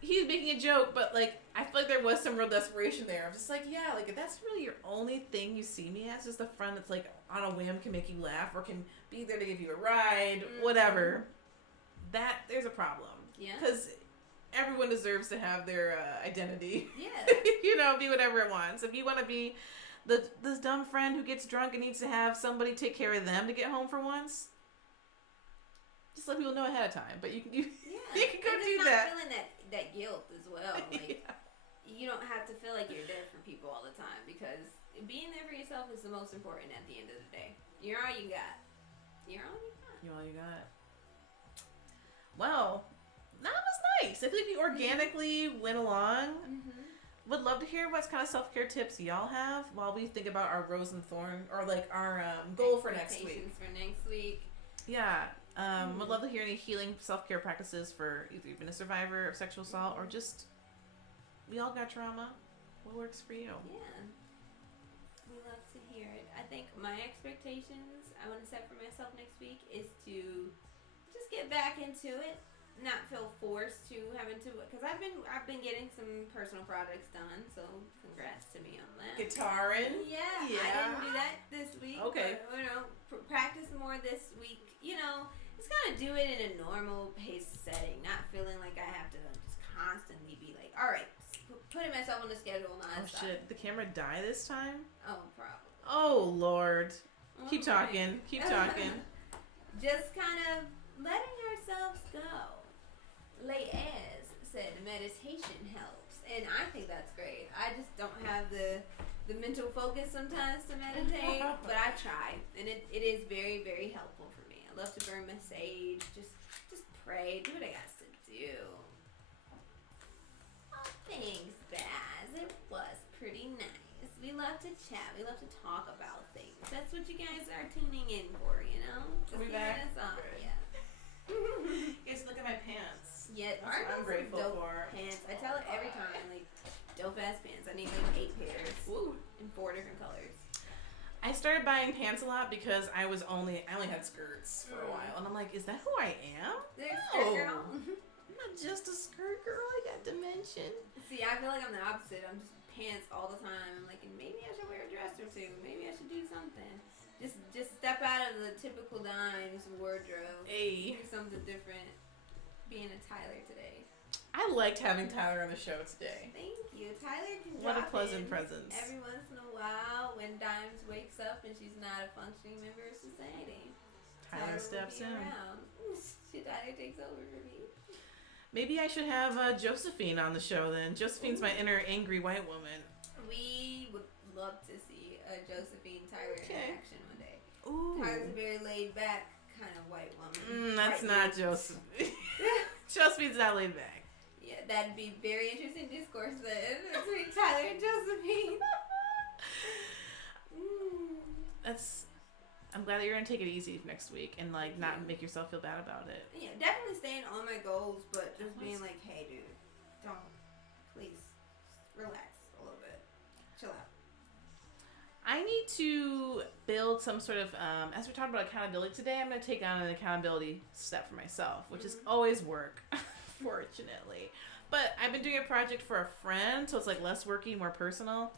He's making a joke, but, like, I feel like there was some real desperation there. I'm just like, yeah, like, if that's really your only thing you see me as, just a friend that's, like, on a whim can make you laugh or can be there to give you a ride, whatever, there's a problem. Yeah. Because everyone deserves to have their identity. Yeah. Be whatever it wants. If you want to be this dumb friend who gets drunk and needs to have somebody take care of them to get home for once, just let people know ahead of time. But you can go do that. Feeling that guilt as well. Like, you don't have to feel like you're there for people all the time, because being there for yourself yourself is the most important at the end of the day. You're all you got. You're all you got. You're all you got. Well, that was nice. I feel like we organically went along. Mm-hmm. Would love to hear what kind of self-care tips y'all have while we think about our rose and thorn, or like our goal for next week. Yeah. Would love to hear any healing self-care practices for either you've been a survivor of sexual assault or just we all got trauma. What works for you? Yeah. We love to hear it. I think my expectations I want to set for myself next week is to just get back into it. Not feel forced to having to, because I've been getting some personal projects done, so congrats to me on that. Guitaring? Yeah. I didn't do that this week. Okay. But, practice more this week. Just gotta do it in a normal pace setting, not feeling like I have to just constantly be like, all right, putting myself on the schedule nonstop. Oh shit! Did the camera die this time? Oh, probably. Oh Lord. Keep talking. Keep talking. Just kind of letting ourselves go. Le'ez said meditation helps, and I think that's great. I just don't have the mental focus sometimes to meditate, but I try, and it is very, very helpful for me. I love to burn my sage, just pray, do what I got to do. Oh, thanks, Baz. It was pretty nice. We love to chat. We love to talk about things. That's what you guys are tuning in for, Are we back? Yeah. Guys, look at my pants. Yeah, I'm grateful for pants. I tell it every time, like, dope ass pants. I need like 8 pairs. Ooh. In 4 different colors. I started buying pants a lot because I only had skirts for a while, and I'm like, is that who I am? Skirt girl. I'm not just a skirt girl. I got dimension. See, I feel like I'm the opposite. I'm just pants all the time. I'm like, maybe I should wear a dress or two. Maybe I should do something. Just step out of the typical Dimes wardrobe. Hey. Do something different. Being a Tyler today. I liked having Tyler on the show today. Thank you. Tyler can What a drop pleasant in presence. every once in a while when Dimes wakes up and she's not a functioning member of society. Tyler steps in. Tyler takes over for me. Maybe I should have Josephine on the show then. Josephine's my inner angry white woman. We would love to see a Josephine Tyler interaction one day. Ooh. Tyler's a very laid back kind of white woman. That's not Josephine. Josephine's not laid back. Yeah, that'd be very interesting discourse then between Tyler and Josephine. I'm glad that you're gonna take it easy next week and like not make yourself feel bad about it. Yeah, definitely staying on my goals, but just being like, hey, dude, please relax a little bit, chill out. I need to build some sort of, as we talked about accountability today, I'm going to take on an accountability step for myself, which is always work, fortunately. But I've been doing a project for a friend, so it's like less worky, more personal.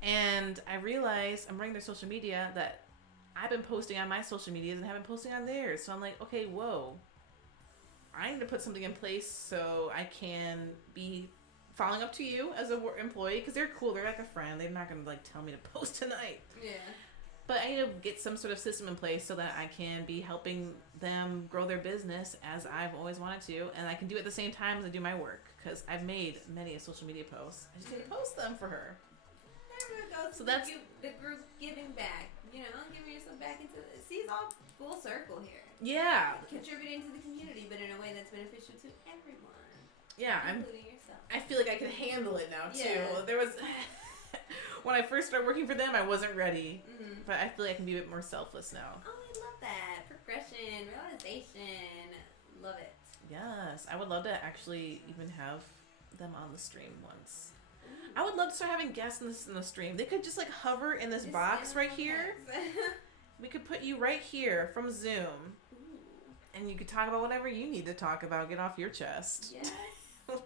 And I realized I'm running their social media that I've been posting on my social medias and haven't been posting on theirs. So I'm like, okay, whoa. I need to put something in place so I can be following up to you as an employee, because they're cool. They're like a friend. They're not going to like tell me to post tonight. Yeah. But I need to get some sort of system in place so that I can be helping them grow their business as I've always wanted to. And I can do it at the same time as I do my work, because I've made many a social media posts. I just need to post them for her. There we go. So that's the group giving back. Giving yourself back into it. See, it's all full circle here. Yeah. Contributing to the community, but in a way that's beneficial to everyone. Yeah, including yourself. I feel like I can handle it now too. Yeah. There was when I first started working for them, I wasn't ready, but I feel like I can be a bit more selfless now. Oh, I love that progression, realization. Love it. Yes, I would love to actually even have them on the stream once. I would love to start having guests in the stream. They could just like hover in this box right here. We could put you right here from Zoom. And you could talk about whatever you need to talk about. Get off your chest. Yes.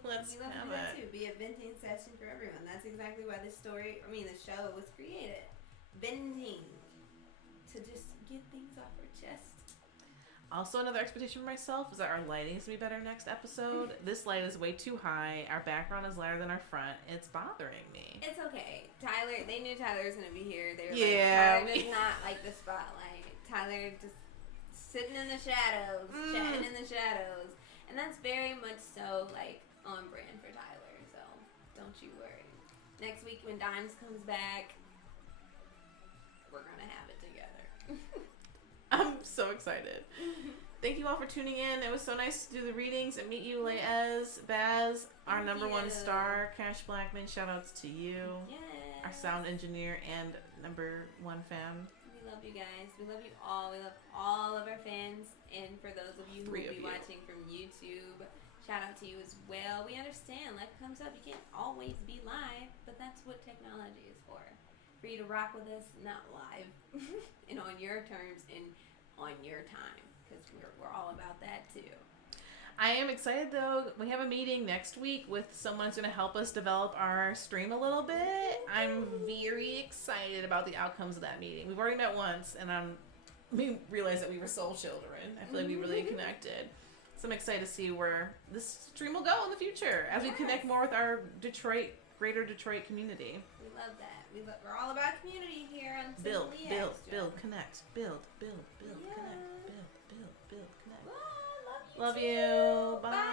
Let's we love have to do that it. too. Be a venting session for everyone. That's exactly why the show was created. Venting. To just get things off our chest. Also, another expectation for myself is that our lighting is going to be better next episode. This light is way too high. Our background is lighter than our front. It's bothering me. It's okay. They knew Tyler was going to be here. They were yeah. like, Tyler does not like the spotlight. Tyler just sitting in the shadows, chatting in the shadows. And that's very much so, like, on brand for Tyler. So, don't you worry. Next week when Dimes comes back, we're gonna have it together. I'm so excited. Thank you all for tuning in. It was so nice to do the readings and meet you, Leaz, Baz, our number one star, Cash Blackman. Shout outs to you, our sound engineer and number one fan. We love you guys. We love you all. We love all of our fans. And for those of you who will be watching from YouTube, shout out to you as well. We understand life comes up. You can't always be live, but that's what technology is for you to rock with us, not live, and on your terms and on your time. Because we're all about that too. I am excited though. We have a meeting next week with someone who's going to help us develop our stream a little bit. I'm very excited about the outcomes of that meeting. We've already met once, and we realized that we were soul children. I feel like we really connected. So I'm excited to see where this stream will go in the future as we connect more with our greater Detroit community. We love that. We're all about community here on build, connect, build, connect, build, connect. Well, love you. Bye.